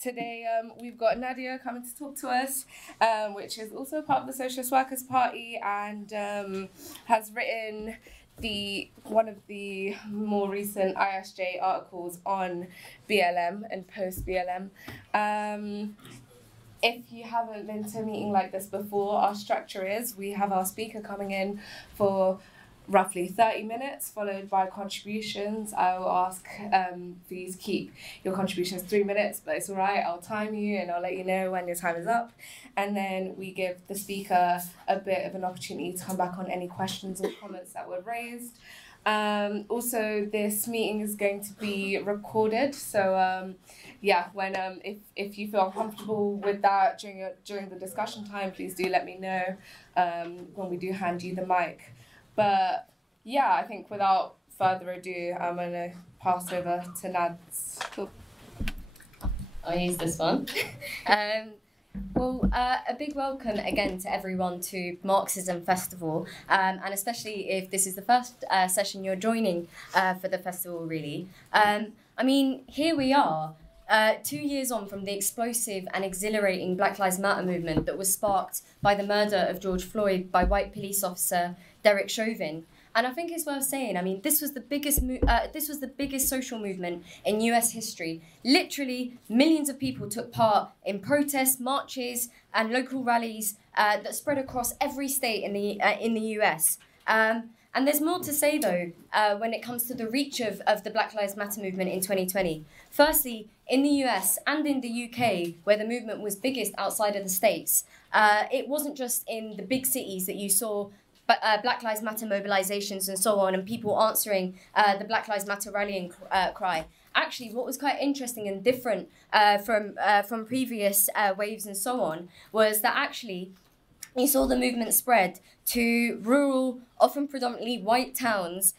Today we've got Nadia coming to talk to us, which is also part of the Socialist Workers' Party and has written one of the more recent ISJ articles on BLM and post-BLM. If you haven't been to a meeting like this before, our structure is we have our speaker coming in for roughly 30 minutes, followed by contributions. I will ask for you to keep your contributions 3 minutes, but it's all right, I'll time you and I'll let you know when your time is up. And then we give the speaker a bit of an opportunity to come back on any questions or comments that were raised. Also, this meeting is going to be recorded, so if you feel comfortable with that during the discussion time, please do let me know when we do hand you the mic. But yeah, I think without further ado, I'm going to pass over to Nads. Cool. I'll use this one. A big welcome again to everyone to Marxism Festival, and especially if this is the first session you're joining for the festival, really. Here we are, 2 years on from the explosive and exhilarating Black Lives Matter movement that was sparked by the murder of George Floyd by white police officer Derek Chauvin. And I think it's worth saying, this was the biggest social movement in US history. Literally, millions of people took part in protests, marches, and local rallies that spread across every state in the US. And there's more to say, though, when it comes to the reach of the Black Lives Matter movement in 2020. Firstly, in the US and in the UK, where the movement was biggest outside of the States, it wasn't just in the big cities that you saw Black Lives Matter mobilizations and so on, and people answering the Black Lives Matter rallying cry. Actually, what was quite interesting and different from previous waves and so on was that actually you saw the movement spread to rural, often predominantly white towns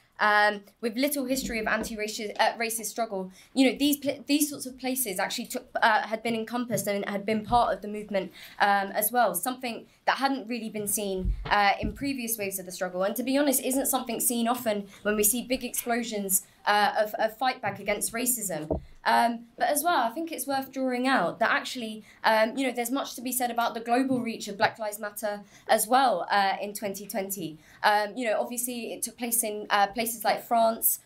with little history of anti-racist struggle. These sorts of places actually had been encompassed and had been part of the movement as well, something that hadn't really been seen in previous waves of the struggle, and to be honest, isn't something seen often when we see big explosions of fight back against racism. But as well, I think it's worth drawing out that actually, there's much to be said about the global reach of Black Lives Matter as well in 2020. Obviously, it took place in places like France,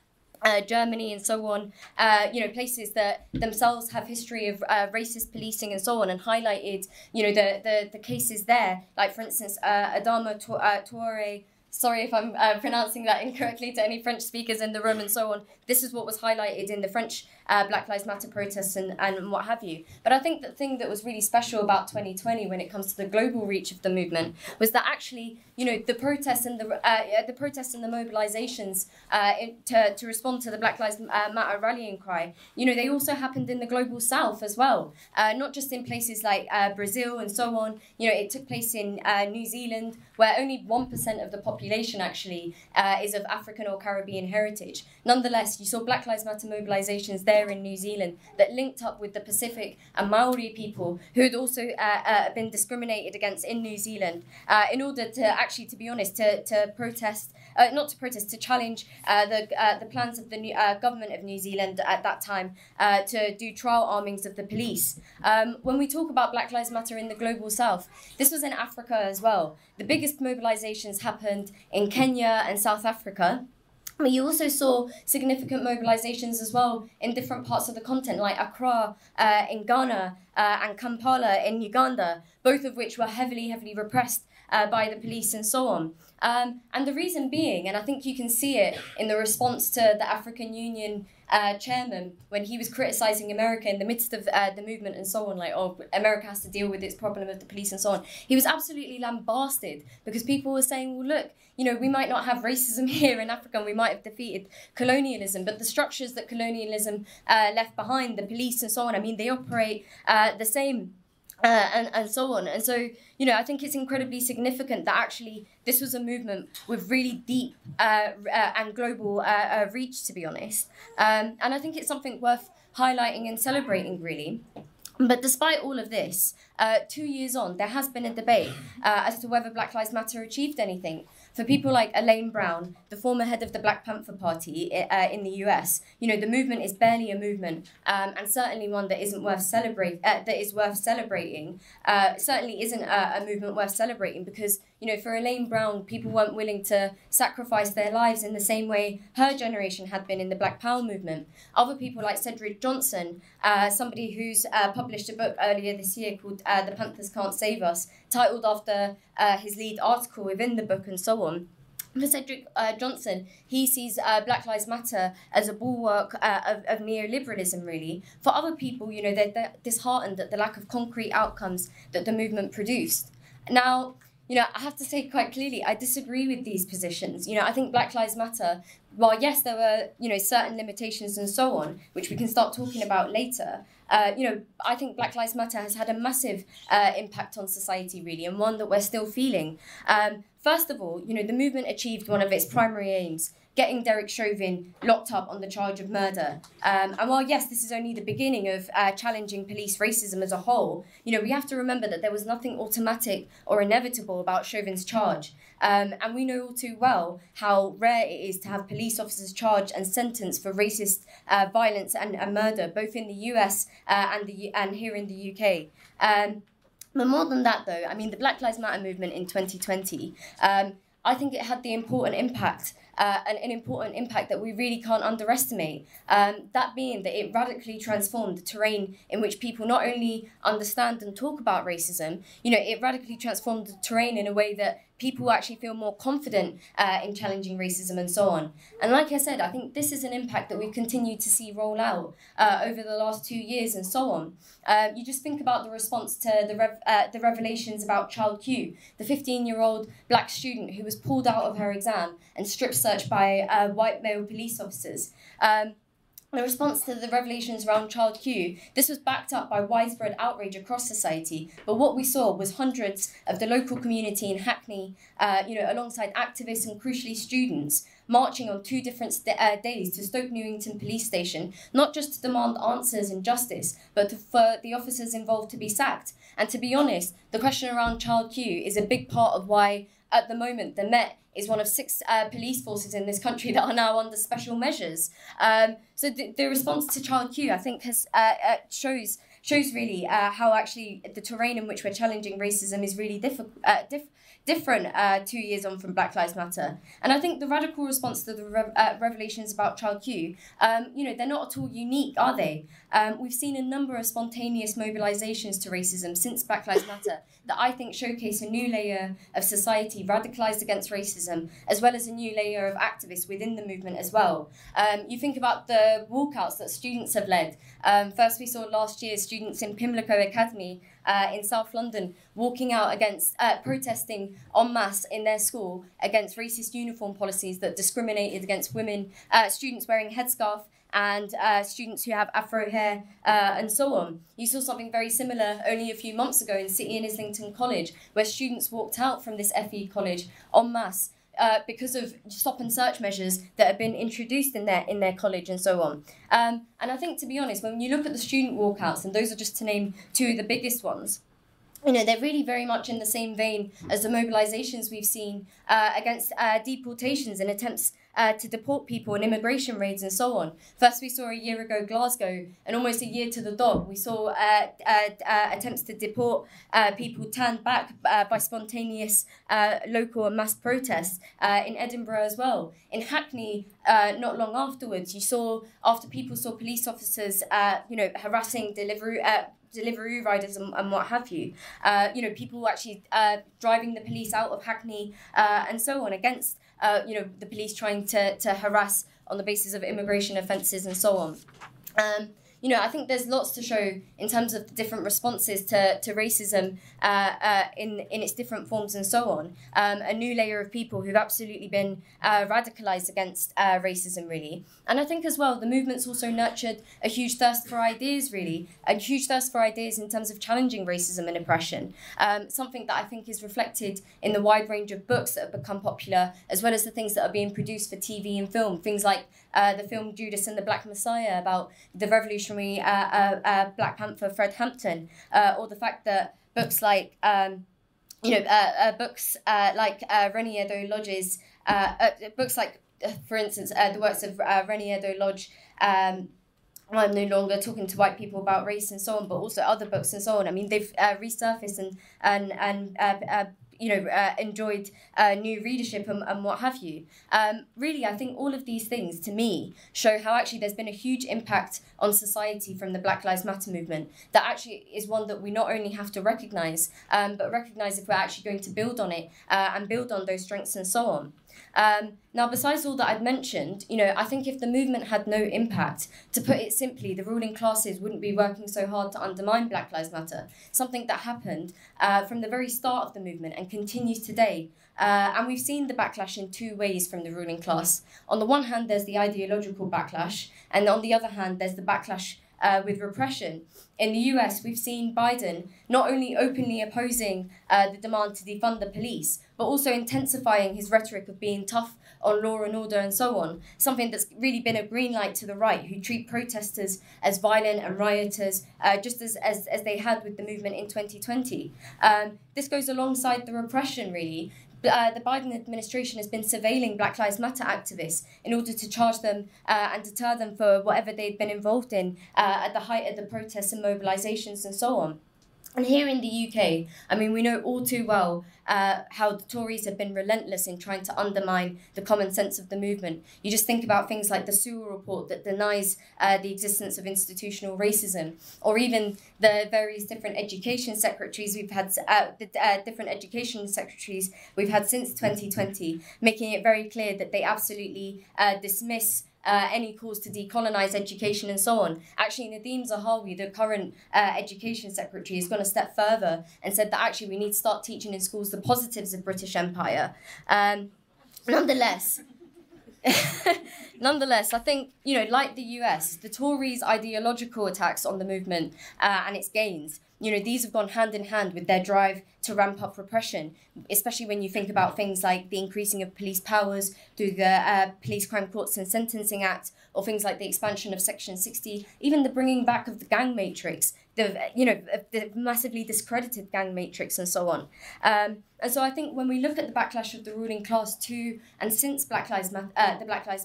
Germany and so on, places that themselves have history of racist policing and so on, and highlighted, the cases there, like for instance, Adama Traoré. Sorry if I'm pronouncing that incorrectly to any French speakers in the room and so on. This is what was highlighted in the French Black Lives Matter protests and what have you. But I think the thing that was really special about 2020 when it comes to the global reach of the movement was that actually, the protests and the mobilizations to respond to the Black Lives Matter rallying cry, they also happened in the global south as well, not just in places like Brazil and so on. It took place in New Zealand, where only 1% of the population actually is of African or Caribbean heritage. Nonetheless, you saw Black Lives Matter mobilizations there in New Zealand that linked up with the Pacific and Maori people who had also been discriminated against in New Zealand in order to actually, to be honest, to protest, to challenge the plans of the new, government of New Zealand at that time to do trial armings of the police. When we talk about Black Lives Matter in the global south, this was in Africa as well. The biggest mobilizations happened in Kenya and South Africa. But you also saw significant mobilizations as well in different parts of the continent, like Accra in Ghana and Kampala in Uganda, both of which were heavily repressed by the police and so on. And the reason being, and I think you can see it in the response to the African Union chairman when he was criticising America in the midst of the movement and so on, like, oh, America has to deal with its problem of the police and so on. He was absolutely lambasted because people were saying, well, look, we might not have racism here in Africa and we might have defeated colonialism, but the structures that colonialism left behind, the police and so on, they operate the same. And so on. And so, I think it's incredibly significant that actually this was a movement with really deep and global reach, to be honest. And I think it's something worth highlighting and celebrating, really. But despite all of this, 2 years on, there has been a debate as to whether Black Lives Matter achieved anything. For people like Elaine Brown, the former head of the Black Panther Party in the US, you know, the movement is barely a movement, and certainly one that isn't worth celebrating. Certainly isn't a movement worth celebrating because, you know, for Elaine Brown, people weren't willing to sacrifice their lives in the same way her generation had been in the Black Power movement. Other people like Cedric Johnson, somebody who's published a book earlier this year called The Panthers Can't Save Us, titled after his lead article within the book and so on. For Cedric Johnson, he sees Black Lives Matter as a bulwark of neoliberalism, really. For other people, you know, they're disheartened at the lack of concrete outcomes that the movement produced. Now, you know, I have to say quite clearly, I disagree with these positions. You know, I think Black Lives Matter, while yes, there were, you know, certain limitations and so on, which we can start talking about later, you know, I think Black Lives Matter has had a massive impact on society, really, and one that we're still feeling. First of all, you know, the movement achieved one of its primary aims, getting Derek Chauvin locked up on the charge of murder. And while, yes, this is only the beginning of challenging police racism as a whole, you know, we have to remember that there was nothing automatic or inevitable about Chauvin's charge. And we know all too well how rare it is to have police officers charged and sentenced for racist violence and murder, both in the US and here in the UK. But more than that, though, I mean, the Black Lives Matter movement in 2020, I think it had the important impact, an important impact that we really can't underestimate. That being that it radically transformed the terrain in which people not only understand and talk about racism, you know, it radically transformed the terrain in a way that people actually feel more confident in challenging racism and so on. And like I said, I think this is an impact that we've continued to see roll out over the last 2 years and so on. You just think about the response to the revelations about Child Q, the 15-year-old black student who was pulled out of her exam and strip searched by white male police officers. The response to the revelations around Child Q, this was backed up by widespread outrage across society. But what we saw was hundreds of the local community in Hackney, you know, alongside activists and crucially students, marching on 2 different days to Stoke Newington Police Station, not just to demand answers and justice, but for the officers involved to be sacked. And to be honest, the question around Child Q is a big part of why, at the moment, the Met is one of 6 police forces in this country that are now under special measures. So the response to Child Q, I think, has shows really how actually the terrain in which we're challenging racism is really different 2 years on from Black Lives Matter. And I think the radical response to the revelations about Child Q, you know, they're not at all unique, are they? We've seen a number of spontaneous mobilisations to racism since Black Lives Matter that I think showcase a new layer of society radicalised against racism, as well as a new layer of activists within the movement as well. You think about the walkouts that students have led. First, we saw last year students in Pimlico Academy in South London walking out against protesting en masse in their school against racist uniform policies that discriminated against women, students wearing headscarf, and students who have afro hair and so on. You saw something very similar only a few months ago in City and Islington College, where students walked out from this FE college en masse because of stop and search measures that have been introduced in their college and so on. And I think, to be honest, when you look at the student walkouts, and those are just to name 2 of the biggest ones, you know, they're really very much in the same vein as the mobilisations we've seen against deportations and attempts to deport people and immigration raids and so on. First, we saw a year ago Glasgow, and almost a year to the dot, we saw attempts to deport people turned back by spontaneous local and mass protests in Edinburgh as well. In Hackney, not long afterwards, you saw, after people saw police officers, you know, harassing delivery riders and what have you. You know, people actually driving the police out of Hackney and so on against, you know, the police trying to harass on the basis of immigration offences and so on. You know, I think there's lots to show in terms of the different responses to racism in its different forms and so on. A new layer of people who've absolutely been radicalised against racism, really. And I think as well, the movement's also nurtured a huge thirst for ideas, really, a huge thirst for ideas in terms of challenging racism and oppression. Something that I think is reflected in the wide range of books that have become popular, as well as the things that are being produced for TV and film. Things like the film Judas and the Black Messiah about the revolutionary Black Panther Fred Hampton, or the fact that books like books like Rennie Edo Lodge's books like, for instance, the works of Rennie Edo Lodge. I'm no longer talking to white people about race and so on, but also other books and so on. I mean, they've resurfaced and enjoyed new readership and what have you. Really, I think all of these things, to me, show how actually there's been a huge impact on society from the Black Lives Matter movement. That actually is one that we not only have to recognise, but recognise if we're actually going to build on it and build on those strengths and so on. Now, besides all that I've mentioned, I think if the movement had no impact, to put it simply, the ruling classes wouldn't be working so hard to undermine Black Lives Matter, something that happened from the very start of the movement and continues today. And we've seen the backlash in two ways from the ruling class. On the one hand, there's the ideological backlash, and on the other hand, there's the backlash with repression. In the US, we've seen Biden not only openly opposing the demand to defund the police, but also intensifying his rhetoric of being tough on law and order and so on, something that's really been a green light to the right, who treat protesters as violent and rioters, just as they had with the movement in 2020. This goes alongside the repression, really. The Biden administration has been surveilling Black Lives Matter activists in order to charge them and deter them for whatever they'd been involved in at the height of the protests and mobilisations and so on. And here in the UK, I mean, we know all too well how the Tories have been relentless in trying to undermine the common sense of the movement. You just think about things like the Sewell report that denies the existence of institutional racism, or even the various different education secretaries we've had, we've had since 2020, making it very clear that they absolutely dismiss any calls to decolonise education and so on. Actually, Nadhim Zahawi, the current education secretary, has gone a step further and said that actually we need to start teaching in schools the positives of British Empire. Nonetheless, I think, like the US, the Tories' ideological attacks on the movement and its gains, these have gone hand in hand with their drive to ramp up repression, especially when you think about things like the increasing of police powers through the Police Crime Courts and Sentencing Act, or things like the expansion of Section 60, even the bringing back of the gang matrix, the massively discredited gang matrix and so on. And so I think when we look at the backlash of the ruling class to and since the Black Lives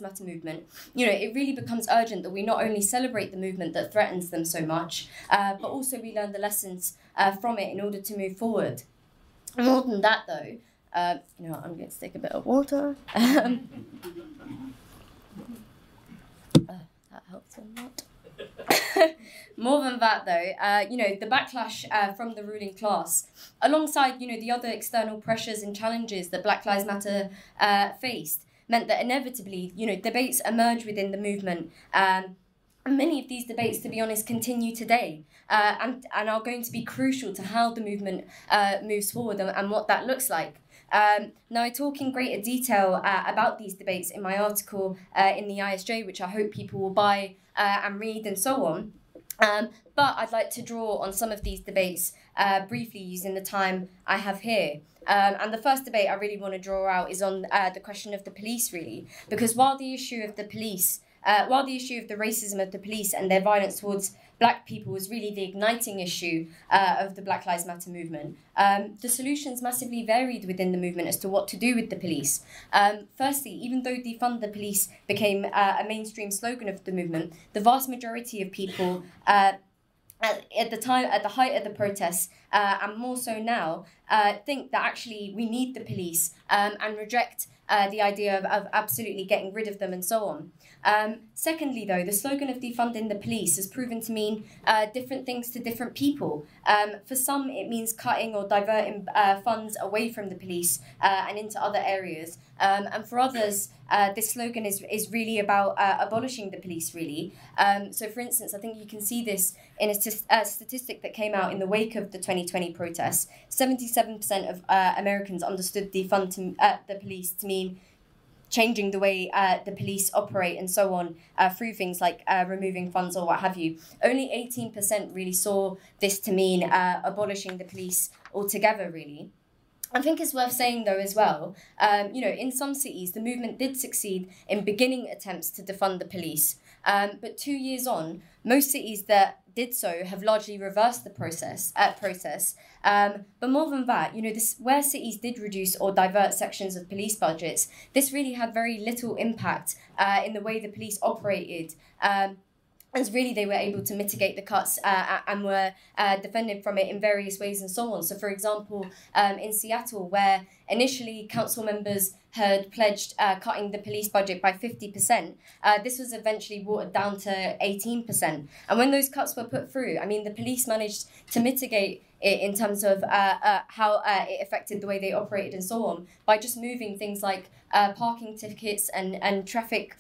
Matter movement, it really becomes urgent that we not only celebrate the movement that threatens them so much, but also we learn the lessons from it in order to move forward. More than that, though, I'm going to take a bit of water. That helps a lot. More than that, though, the backlash from the ruling class, alongside, the other external pressures and challenges that Black Lives Matter faced, meant that inevitably, debates emerge within the movement. And many of these debates, to be honest, continue today and are going to be crucial to how the movement moves forward and what that looks like. Now, I talk in greater detail about these debates in my article in the ISJ, which I hope people will buy and read and so on. But I'd like to draw on some of these debates briefly using the time I have here. And the first debate I really want to draw out is on the question of the police, really, because while the issue of the racism of the police and their violence towards Black people was really the igniting issue of the Black Lives Matter movement, the solutions massively varied within the movement as to what to do with the police. Firstly, even though defund the police became a mainstream slogan of the movement, the vast majority of people at the height of the protests, and more so now, think that actually we need the police and reject the idea of absolutely getting rid of them and so on. Secondly, though, the slogan of defunding the police has proven to mean different things to different people. For some, it means cutting or diverting funds away from the police and into other areas. And for others, this slogan is really about abolishing the police, really. So, for instance, I think you can see this in a statistic that came out in the wake of the 2020 protests. 77% of Americans understood defund the police to mean changing the way the police operate and so on through things like removing funds or what have you. Only 18% really saw this to mean abolishing the police altogether, really. I think it's worth saying, though, as well, in some cities, the movement did succeed in beginning attempts to defund the police. But 2 years on, most cities that did so have largely reversed the process. But more than that, where cities did reduce or divert sections of police budgets, this really had very little impact in the way the police operated. As really they were able to mitigate the cuts and were defended from it in various ways and so on. So, for example, in Seattle, where initially council members had pledged cutting the police budget by 50%, this was eventually watered down to 18%. And when those cuts were put through, the police managed to mitigate it in terms of how it affected the way they operated and so on by just moving things like parking tickets and traffic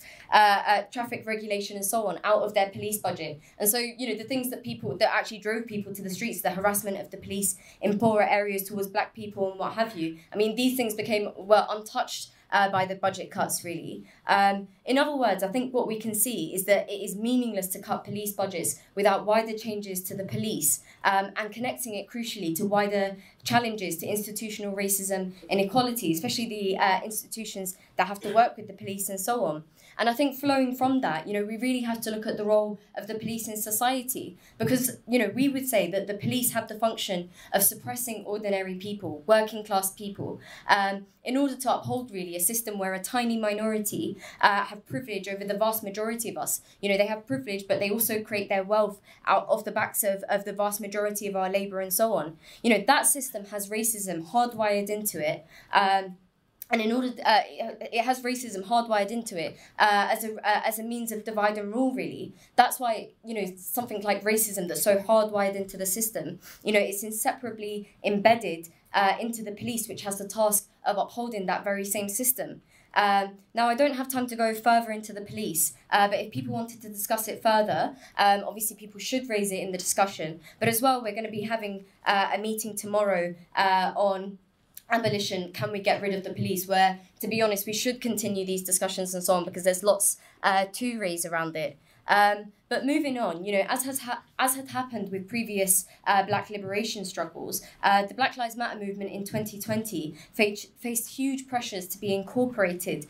regulation and so on out of their police budget. And so, the things that actually drove people to the streets, the harassment of the police in poorer areas towards black people and what have you, these things were untouched by the budget cuts, really. In other words, I think what we can see is that it is meaningless to cut police budgets without wider changes to the police and connecting it crucially to wider challenges to institutional racism, inequality, especially the institutions that have to work with the police and so on. And I think flowing from that, we really have to look at the role of the police in society, because, we would say that the police have the function of suppressing ordinary people, working class people, in order to uphold really a system where a tiny minority have privilege over the vast majority of us. They have privilege, but they also create their wealth out of the backs of the vast majority of our labour and so on. That system has racism hardwired into it. And in order, it has racism hardwired into it as a means of divide and rule, really. That's why, something like racism that's so hardwired into the system, it's inseparably embedded into the police, which has the task of upholding that very same system. Now, I don't have time to go further into the police, but if people wanted to discuss it further, obviously people should raise it in the discussion. But as well, we're going to be having a meeting tomorrow on abolition, can we get rid of the police, where, to be honest, we should continue these discussions and so on, because there's lots to raise around it. But moving on, as had happened with previous black liberation struggles, the Black Lives Matter movement in 2020 faced huge pressures to be incorporated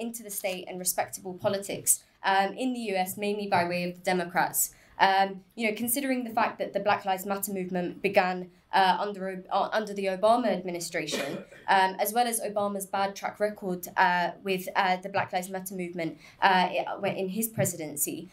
into the state and respectable politics in the US, mainly by way of the Democrats. Considering the fact that the Black Lives Matter movement began under the Obama administration, as well as Obama's bad track record with the Black Lives Matter movement in his presidency,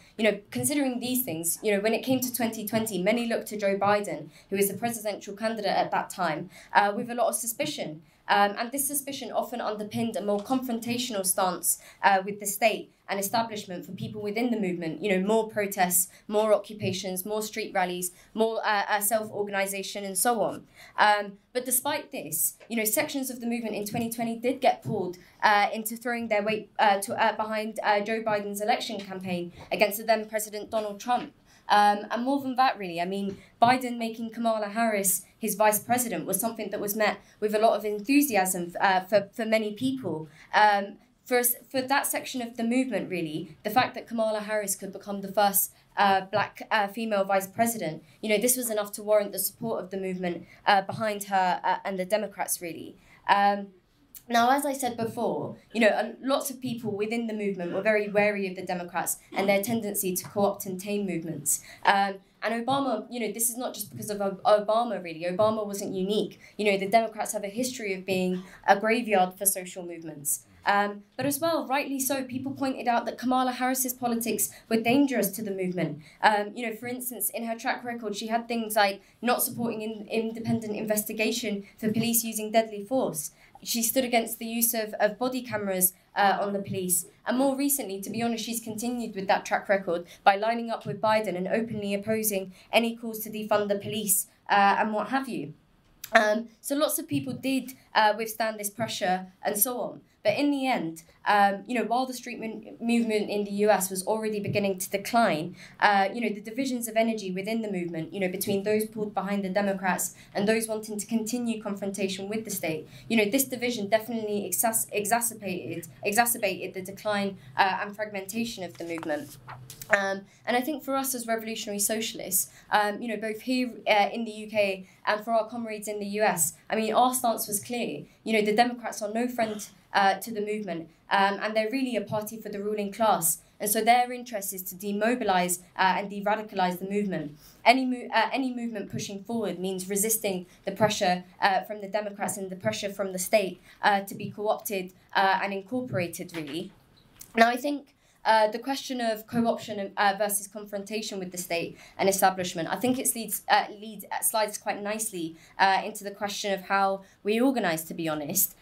considering these things, when it came to 2020, many looked to Joe Biden, who was the presidential candidate at that time, with a lot of suspicion. And this suspicion often underpinned a more confrontational stance with the state and establishment for people within the movement. More protests, more occupations, more street rallies, more self-organisation and so on. But despite this, sections of the movement in 2020 did get pulled into throwing their weight behind Joe Biden's election campaign against the then President Donald Trump. And more than that, really, Biden making Kamala Harris his vice president was something that was met with a lot of enthusiasm for many people. For that section of the movement, really, the fact that Kamala Harris could become the first black female vice president, this was enough to warrant the support of the movement behind her and the Democrats, really. Now, as I said before, lots of people within the movement were very wary of the Democrats and their tendency to co-opt and tame movements. And Obama, this is not just because of Obama, really. Obama wasn't unique. The Democrats have a history of being a graveyard for social movements. But as well, rightly so, people pointed out that Kamala Harris's politics were dangerous to the movement. For instance, in her track record, she had things like not supporting independent investigation for police using deadly force. She stood against the use of body cameras on the police. And more recently, to be honest, she's continued with that track record by lining up with Biden and openly opposing any calls to defund the police and what have you. So lots of people did withstand this pressure and so on. But in the end, while the street movement in the US was already beginning to decline, the divisions of energy within the movement, between those pulled behind the Democrats and those wanting to continue confrontation with the state, this division definitely exacerbated the decline and fragmentation of the movement. And I think for us as revolutionary socialists, both here in the UK and for our comrades in the US, our stance was clear. The Democrats are no friend to the movement, and they're really a party for the ruling class. And so their interest is to demobilise and de-radicalise the movement. Any movement pushing forward means resisting the pressure from the Democrats and the pressure from the state to be co-opted and incorporated, really. Now, I think the question of co-option versus confrontation with the state and establishment, I think it slides quite nicely into the question of how we organise, to be honest.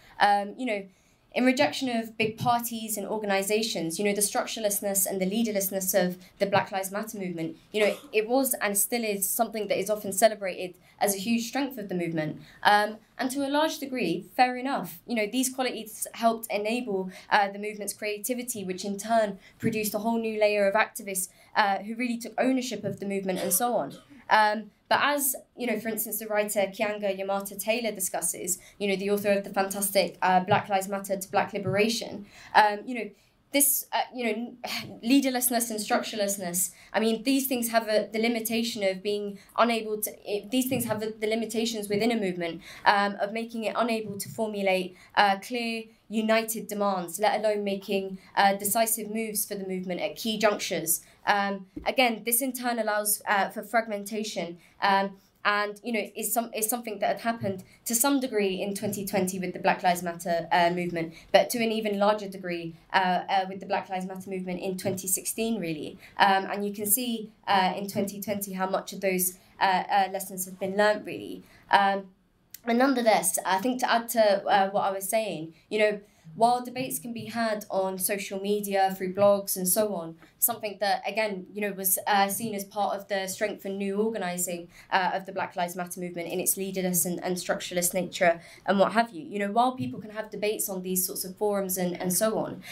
In rejection of big parties and organisations, the structurelessness and the leaderlessness of the Black Lives Matter movement, it was and still is something that is often celebrated as a huge strength of the movement. And to a large degree, fair enough. These qualities helped enable the movement's creativity, which in turn produced a whole new layer of activists who really took ownership of the movement and so on. But as, for instance, the writer Keeanga-Yamahtta Taylor discusses, the author of the fantastic Black Lives Matter to Black Liberation, this, leaderlessness and structurelessness, these things have the limitation of being unable to, these things have the limitations within a movement of making it unable to formulate clear, united demands, let alone making decisive moves for the movement at key junctures. Again, this in turn allows for fragmentation and is something that had happened to some degree in 2020 with the Black Lives Matter movement, but to an even larger degree with the Black Lives Matter movement in 2016, really. And you can see in 2020 how much of those lessons have been learnt, really. And nonetheless, I think to add to what I was saying, while debates can be had on social media, through blogs and so on, something that, again, was seen as part of the strength and new organising of the Black Lives Matter movement in its leaderless and structureless nature and what have you. While people can have debates on these sorts of forums and so on,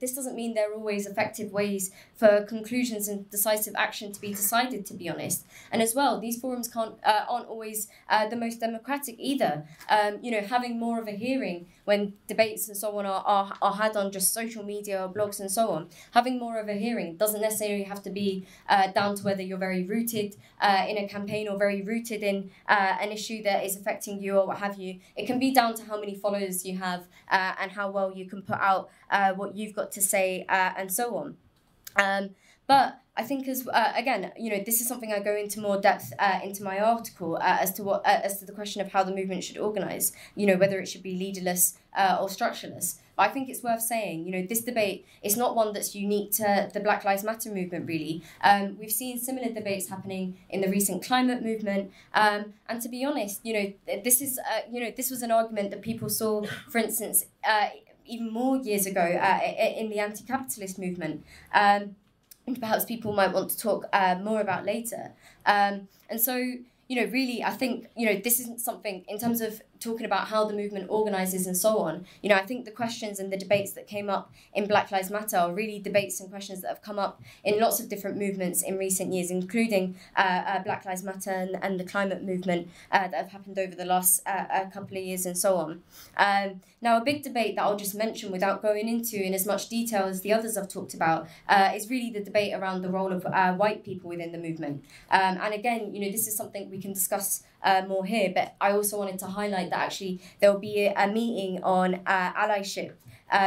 this doesn't mean there are always effective ways for conclusions and decisive action to be decided, to be honest. And as well, these forums aren't always the most democratic either. Having more of a hearing when debates and so on are had on just social media or blogs and so on, having more of a hearing doesn't necessarily have to be down to whether you're very rooted in a campaign or very rooted in an issue that is affecting you or what have you. It can be down to how many followers you have and how well you can put out what you've got to say and so on. But I think again, this is something I go into more depth into my article as to the question of how the movement should organise, whether it should be leaderless or structureless. But I think it's worth saying, this debate is not one that's unique to the Black Lives Matter movement, really. We've seen similar debates happening in the recent climate movement. And to be honest, this was an argument that people saw, for instance, even more years ago in the anti-capitalist movement. And perhaps people might want to talk more about later. And so, really, I think, this isn't something, in terms of talking about how the movement organises and so on, I think the questions and the debates that came up in Black Lives Matter are really debates and questions that have come up in lots of different movements in recent years, including Black Lives Matter and the climate movement that have happened over the last couple of years and so on. Now, a big debate that I'll just mention without going into in as much detail as the others I've talked about is really the debate around the role of white people within the movement. And again, this is something we can discuss more here, but I also wanted to highlight that actually there will be a meeting on allyship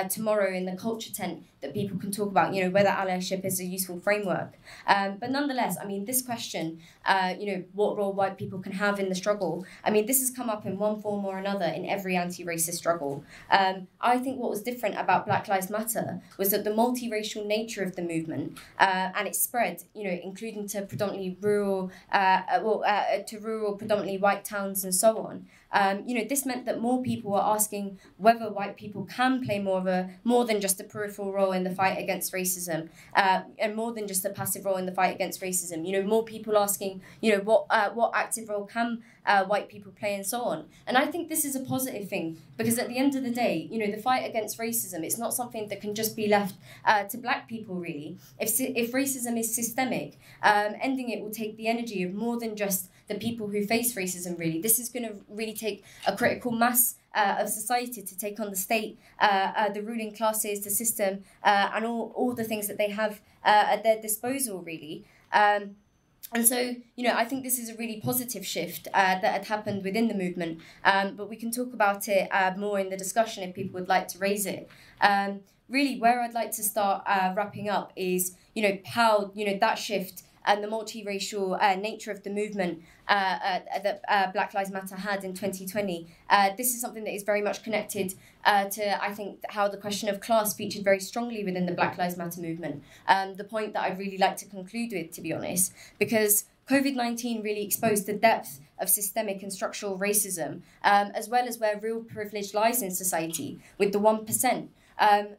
tomorrow in the culture tent that people can talk about, whether allyship is a useful framework. But nonetheless, this question, what role white people can have in the struggle, this has come up in one form or another in every anti-racist struggle. I think what was different about Black Lives Matter was that the multiracial nature of the movement and its spread, including to predominantly rural, predominantly white towns and so on. This meant that more people were asking whether white people can play more than just a peripheral role in the fight against racism, and more than just a passive role in the fight against racism. More people asking, what active role can white people play and so on. And I think this is a positive thing because at the end of the day, the fight against racism, it's not something that can just be left to black people, really. If racism is systemic, ending it will take the energy of more than just the people who face racism, really. This is going to really take a critical mass of society to take on the state, the ruling classes, the system, and all the things that they have at their disposal, really. And so, I think this is a really positive shift that had happened within the movement, but we can talk about it more in the discussion if people would like to raise it. Really, where I'd like to start wrapping up is, how, that shift and the multiracial nature of the movement that Black Lives Matter had in 2020. This is something that is very much connected to, I think, how the question of class featured very strongly within the Black Lives Matter movement. The point that I'd really like to conclude with, to be honest, because COVID-19 really exposed the depth of systemic and structural racism, as well as where real privilege lies in society, with the 1%.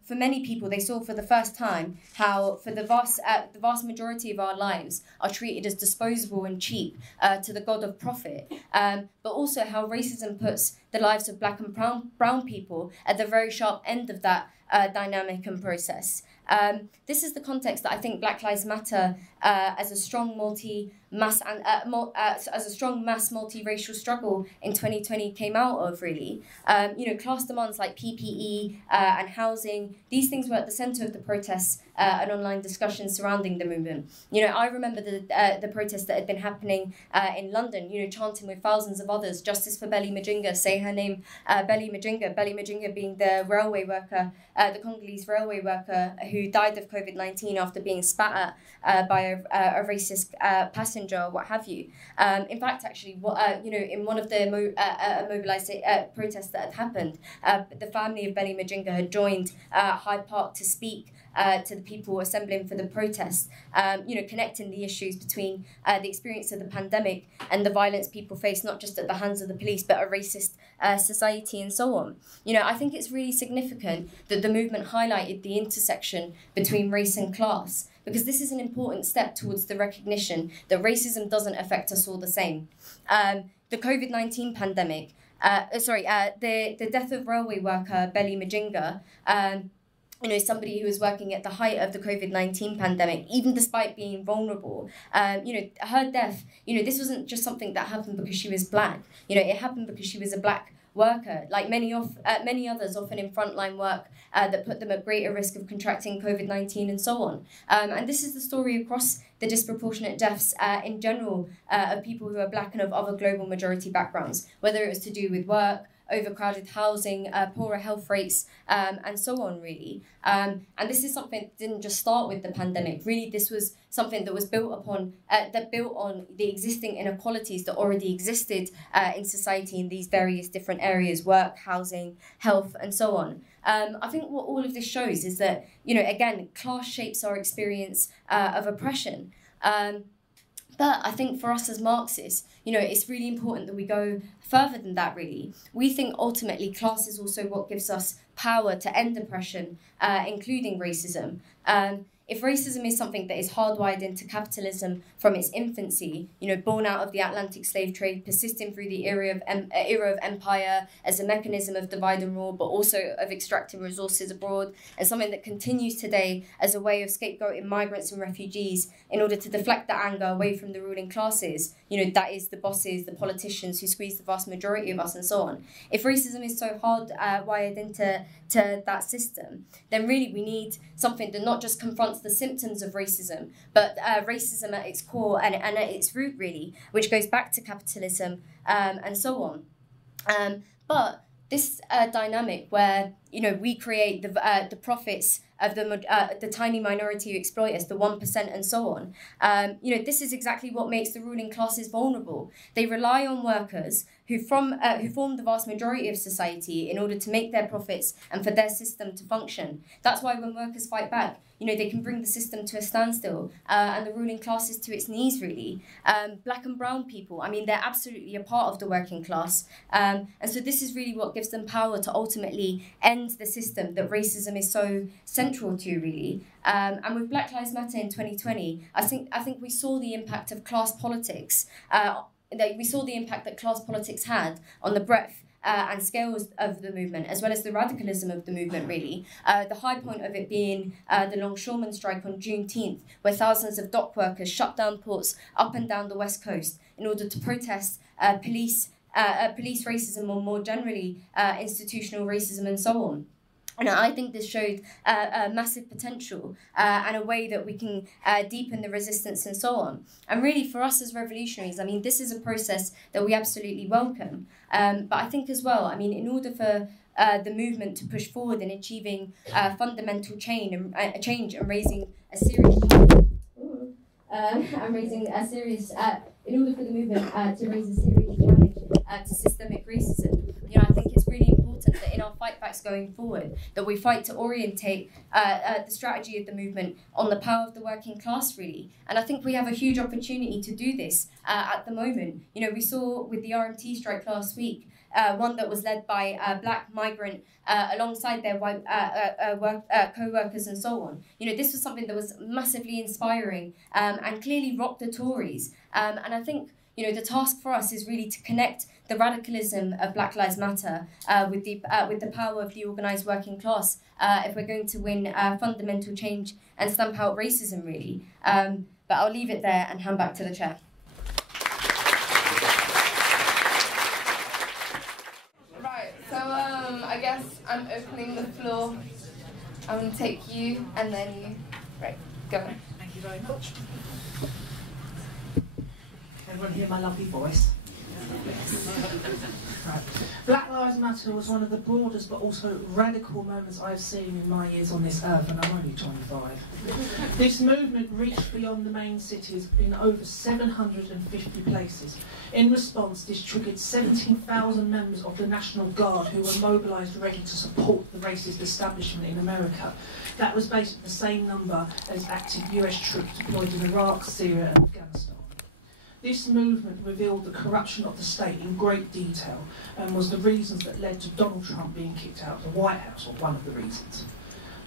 For many people, they saw for the first time how, for the vast majority of our lives, are treated as disposable and cheap to the god of profit, but also how racism puts the lives of Black and brown people at the very sharp end of that dynamic and process. This is the context that I think Black Lives Matter, as a strong mass multiracial struggle in 2020 came out of, really. Class demands like PPE and housing, these things were at the centre of the protests and online discussions surrounding the movement. I remember the protests that had been happening in London, chanting with thousands of others, justice for Belly Majinga, say her name, Belly Majinga being the railway worker, the Congolese railway worker who died of COVID-19 after being spat at by a racist passenger, what have you. In fact, actually, in one of the mobilised protests that had happened, the family of Belly Majinga had joined Hyde Park to speak to the people assembling for the protest, connecting the issues between the experience of the pandemic and the violence people face, not just at the hands of the police, but a racist society and so on. I think it's really significant that the movement highlighted the intersection between race and class, because this is an important step towards the recognition that racism doesn't affect us all the same. The COVID-19 pandemic, the death of railway worker Belly Majinga, somebody who was working at the height of the COVID-19 pandemic, even despite being vulnerable, her death, this wasn't just something that happened because she was Black. It happened because she was a Black worker, like many others, often in frontline work that put them at greater risk of contracting COVID-19 and so on. And this is the story across the disproportionate deaths in general of people who are Black and of other global majority backgrounds, whether it was to do with work, overcrowded housing, poorer health rates, and so on, really. And this is something that didn't just start with the pandemic. Really, this was something that was built on the existing inequalities that already existed in society in these various different areas: work, housing, health, and so on. I think what all of this shows is that, again, class shapes our experience of oppression. But I think for us as Marxists, it's really important that we go further than that, really. We think ultimately class is also what gives us power to end oppression, including racism. If racism is something that is hardwired into capitalism from its infancy, born out of the Atlantic slave trade, persisting through the era of empire as a mechanism of divide and rule, but also of extracting resources abroad, and something that continues today as a way of scapegoating migrants and refugees in order to deflect the anger away from the ruling classes, that is the bosses, the politicians who squeeze the vast majority of us and so on. If racism is so hardwired into that system, then really we need something that not just confronts the symptoms of racism, but racism at its core and at its root, really, which goes back to capitalism and so on. But this dynamic where we create the profits of the tiny minority who exploit us, the 1% and so on. This is exactly what makes the ruling classes vulnerable. They rely on workers who form the vast majority of society in order to make their profits and for their system to function. That's why when workers fight back, they can bring the system to a standstill and the ruling classes to its knees, really. Black and brown people, they're absolutely a part of the working class. And so this is really what gives them power to ultimately end the system that racism is so central to, really. And with Black Lives Matter in 2020, I think we saw the impact of class politics. We saw the impact that class politics had on the breadth and scales of the movement, as well as the radicalism of the movement, really. The high point of it being the longshoreman strike on Juneteenth, where thousands of dock workers shut down ports up and down the West Coast in order to protest police racism, or more generally institutional racism and so on. And I think this showed a massive potential and a way that we can deepen the resistance and so on. And really, for us as revolutionaries, I mean, this is a process that we absolutely welcome. But I think as well, I mean, in order for the movement to push forward in achieving fundamental change and raising a serious challenge, in order for the movement to raise a serious challenge to systemic racism, you know, I think it's really important that in our fight backs going forward, that we fight to orientate the strategy of the movement on the power of the working class, really. And I think we have a huge opportunity to do this at the moment. You know, we saw with the RMT strike last week, one that was led by a black migrant alongside their white co-workers and so on. You know, this was something that was massively inspiring and clearly rocked the Tories. And I think, you know, the task for us is really to connect the radicalism of Black Lives Matter with the power of the organised working class if we're going to win fundamental change and stamp out racism, really. But I'll leave it there and hand back to the chair. Right, so I guess I'm opening the floor. I'm going to take you and then you. Right, go. Thank you very much. Everyone hear my lovely voice? Right. Black Lives Matter was one of the broadest but also radical moments I've seen in my years on this earth, and I'm only 25. This movement reached beyond the main cities in over 750 places. In response, this triggered 17,000 members of the National Guard who were mobilised ready to support the racist establishment in America. That was basically the same number as active US troops deployed in Iraq, Syria and Afghanistan. This movement revealed the corruption of the state in great detail and was the reasons that led to Donald Trump being kicked out of the White House, or one of the reasons.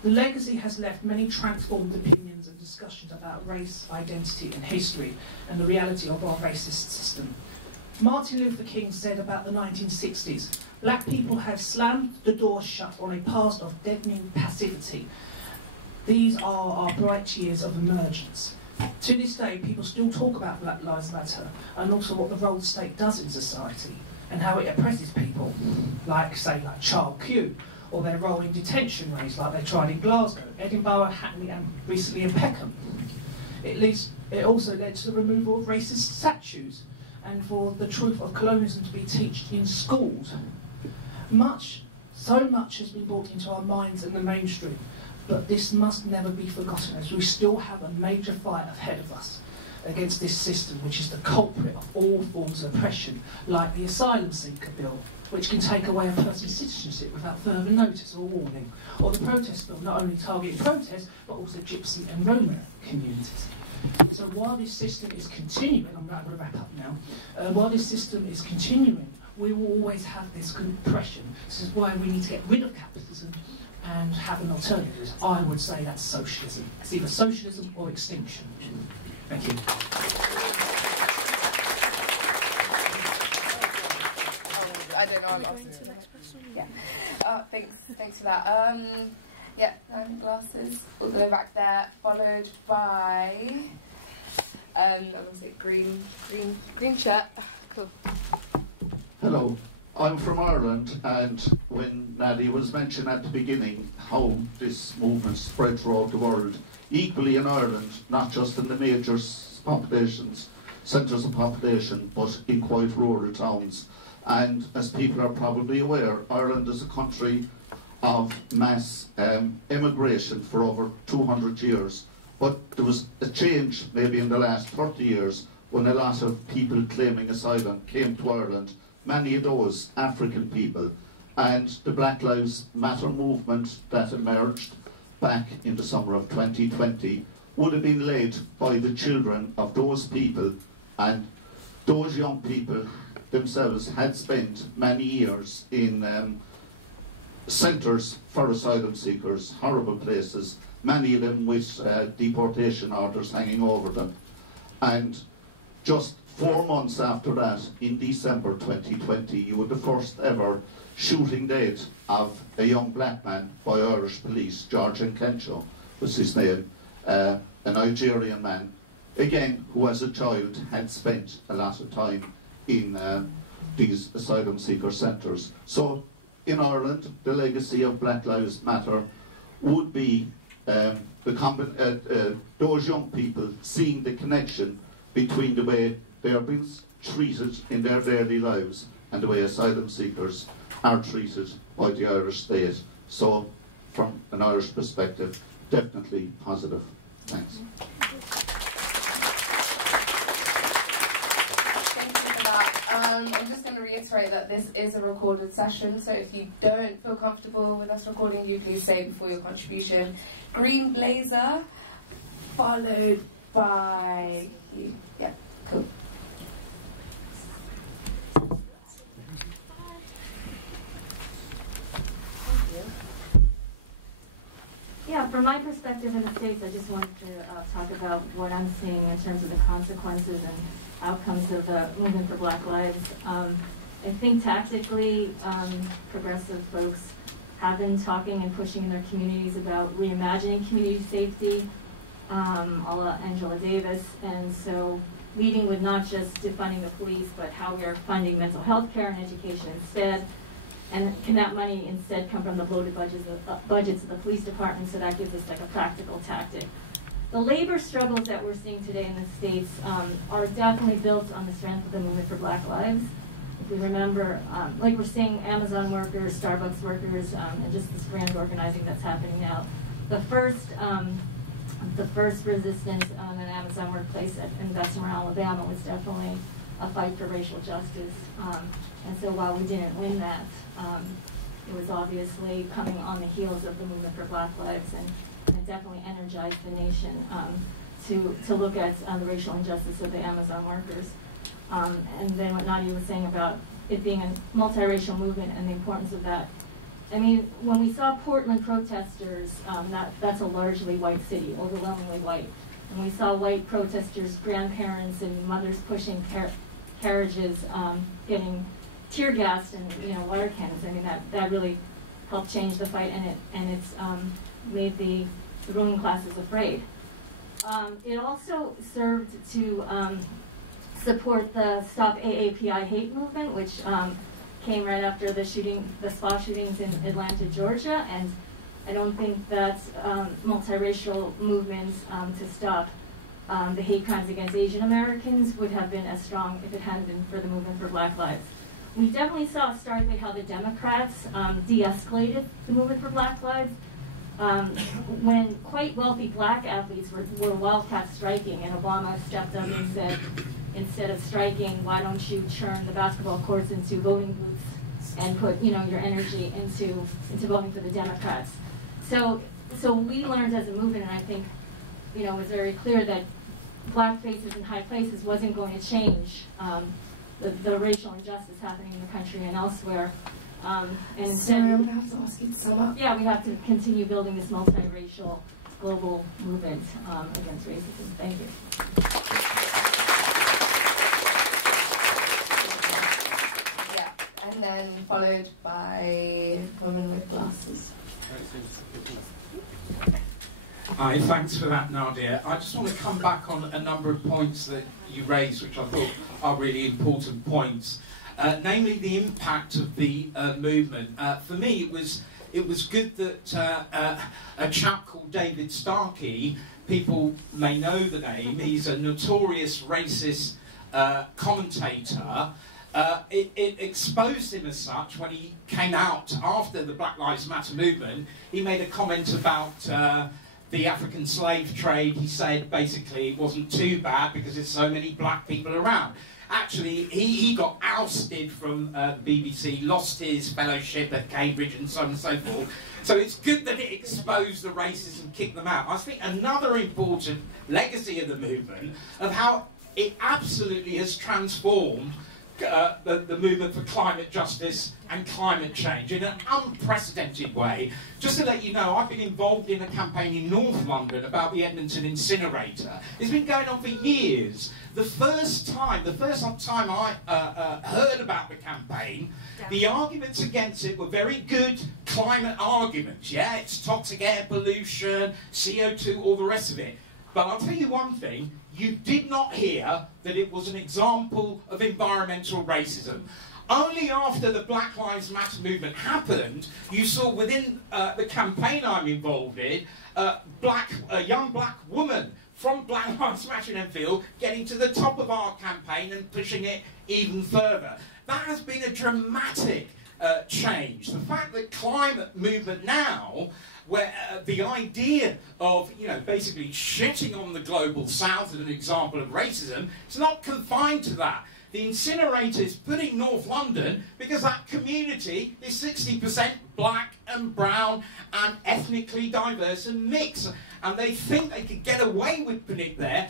The legacy has left many transformed opinions and discussions about race, identity and history and the reality of our racist system. Martin Luther King said about the 1960s, black people have slammed the door shut on a past of deadening passivity. These are our bright years of emergence. To this day, people still talk about Black Lives Matter and also what the role the state does in society and how it oppresses people, like, say, like Child Q, or their role in detention raids like they tried in Glasgow, Edinburgh, Hackney and recently in Peckham. It also led to the removal of racist statues and for the truth of colonialism to be taught in schools. So much has been brought into our minds and the mainstream, but this must never be forgotten as we still have a major fight ahead of us against this system, which is the culprit of all forms of oppression, like the asylum seeker bill, which can take away a person's citizenship without further notice or warning, or the protest bill, not only targeting protests, but also Gypsy and Roma communities. So while this system is continuing, I'm not going to wrap up now, while this system is continuing, we will always have this oppression. This is why we need to get rid of capitalism and have an alternative. I would say that's socialism. It's either socialism or extinction. Thank you. I don't know. I'll to the next question. Yeah. Thanks for that. Yeah, glasses all the way back there, followed by obviously green shirt. Cool. Hello. I'm from Ireland, and when Nadia was mentioned at the beginning how this movement spread throughout the world, equally in Ireland, not just in the major centres of population, but in quite rural towns. And as people are probably aware, Ireland is a country of mass immigration for over 200 years. But there was a change maybe in the last 30 years when a lot of people claiming asylum came to Ireland, many of those African people, and the Black Lives Matter movement that emerged back in the summer of 2020 would have been led by the children of those people, and those young people themselves had spent many years in centres for asylum seekers, horrible places, many of them with deportation orders hanging over them. And just 4 months after that, in December 2020, you had the first ever shooting dead of a young black man by Irish police. George Nkencho was his name, a Nigerian man, again, who as a child had spent a lot of time in these asylum seeker centres. So in Ireland, the legacy of Black Lives Matter would be those young people seeing the connection between the way they are being treated in their daily lives and the way asylum seekers are treated by the Irish state. So, from an Irish perspective, definitely positive. Thanks. Thank you for that. I'm just going to reiterate that this is a recorded session, so if you don't feel comfortable with us recording you, please say before your contribution, green blazer, followed by you. Yeah, cool. Yeah, from my perspective in the States, I just wanted to talk about what I'm seeing in terms of the consequences and outcomes of the movement for Black Lives. I think tactically, progressive folks have been talking and pushing in their communities about reimagining community safety, a la Angela Davis, and so leading with not just defunding the police, but how we are funding mental health care and education instead. And can that money instead come from the bloated budgets of the police department? So that gives us like a practical tactic. The labor struggles that we're seeing today in the States are definitely built on the strength of the movement for Black Lives. If we remember, like we're seeing Amazon workers, Starbucks workers, and just this grand organizing that's happening now. The first resistance on an Amazon workplace in Bessemer, Alabama was definitely a fight for racial justice. And so while we didn't win that, it was obviously coming on the heels of the movement for Black Lives, and it definitely energized the nation to look at the racial injustice of the Amazon workers. And then what Nadia was saying about it being a multiracial movement and the importance of that. I mean, when we saw Portland protesters, that's a largely white city, overwhelmingly white. And we saw white protesters, grandparents and mothers pushing carriages, getting tear gassed and water cannons. I mean that really helped change the fight, and it's made the ruling classes afraid. It also served to support the Stop AAPI hate movement, which came right after the spa shootings in Atlanta, Georgia, and I don't think that multiracial movements to stop the hate crimes against Asian Americans would have been as strong if it hadn't been for the movement for Black Lives. We definitely saw starkly how the Democrats de-escalated the movement for Black Lives when quite wealthy black athletes were wildcat striking, and Obama stepped up and said, instead of striking, why don't you turn the basketball courts into voting booths and put your energy into voting for the Democrats. So we learned as a movement, and I think it was very clear that black faces in high places wasn't going to change the racial injustice happening in the country and elsewhere. And instead, I'm going to have to ask you to sum up. Yeah, we have to continue building this multiracial global movement against racism. Thank you. Yeah, and then followed by woman with glasses. Hi, thanks for that, Nadia. I just want to come back on a number of points that you raised, which I thought are really important points. Namely, the impact of the movement. For me, it was good that a chap called David Starkey, people may know the name, he's a notorious racist commentator. It exposed him as such when he came out after the Black Lives Matter movement. He made a comment about the African slave trade. He said basically it wasn't too bad because there's so many black people around. Actually, he got ousted from the BBC, lost his fellowship at Cambridge and so on and so forth. So it's good that it exposed the racists and kicked them out. I think another important legacy of the movement of how it absolutely has transformed the movement for climate justice and climate change in an unprecedented way. Just to let you know, I've been involved in a campaign in North London about the Edmonton incinerator. It's been going on for years. The first time I heard about the campaign, the arguments against it were very good climate arguments. Yeah, it's toxic air pollution, CO2, all the rest of it. But I'll tell you one thing, you did not hear that it was an example of environmental racism. Only after the Black Lives Matter movement happened, you saw within the campaign I'm involved in, a young black woman from Black Lives Matter in Enfield getting to the top of our campaign and pushing it even further. That has been a dramatic change. The fact that climate movement now, where the idea of, basically shitting on the global south as an example of racism, it's not confined to that. The incinerator is put in North London because that community is 60% black and brown and ethnically diverse and mixed. And they think they could get away with putting it there,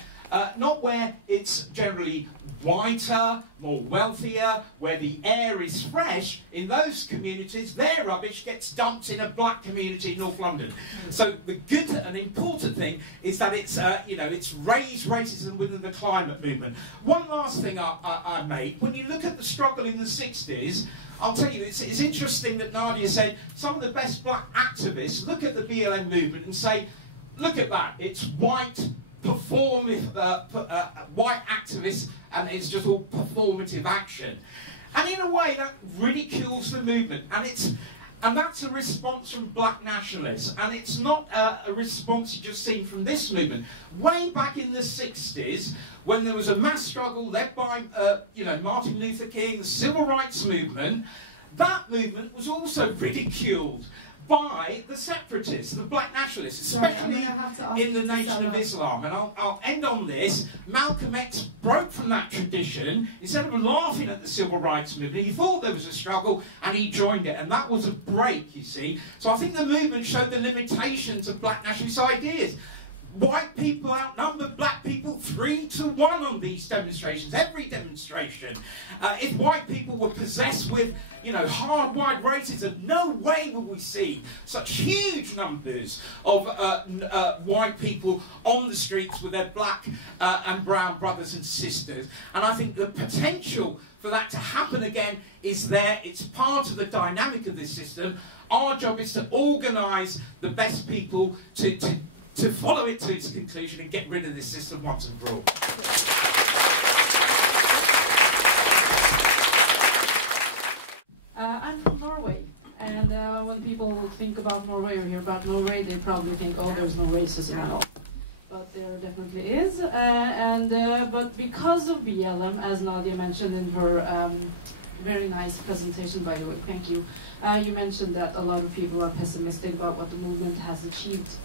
not where it's generally whiter, more wealthier, where the air is fresh. In those communities, their rubbish gets dumped in a black community in North London. So the good and important thing is that it's, it's raised racism within the climate movement. One last thing I made, when you look at the struggle in the 60s, I'll tell you, it's interesting that Nadia said some of the best black activists look at the BLM movement and say, look at that, it's white, white activists, and it's just all performative action. And in a way, that ridicules the movement, and that's a response from black nationalists, and it's not a response you just seen from this movement. Way back in the 60s, when there was a mass struggle led by, Martin Luther King, the civil rights movement, that movement was also ridiculed by the separatists, the black nationalists, especially in the Nation of Islam. And I'll end on this. Malcolm X broke from that tradition. Instead of laughing at the civil rights movement, he thought there was a struggle and he joined it. And that was a break, you see. So I think the movement showed the limitations of black nationalist ideas. White people outnumbered black people 3-1 on these demonstrations, every demonstration. If white people were possessed with, hardwired racism, no way would we see such huge numbers of white people on the streets with their black and brown brothers and sisters. And I think the potential for that to happen again is there. It's part of the dynamic of this system. Our job is to organise the best people to follow it to its conclusion and get rid of this system once and for all. I'm from Norway, and when people think about Norway or hear about Norway, they probably think, oh, there's no racism at all. But there definitely is, but because of BLM, as Nadia mentioned in her very nice presentation, by the way, thank you. You mentioned that a lot of people are pessimistic about what the movement has achieved.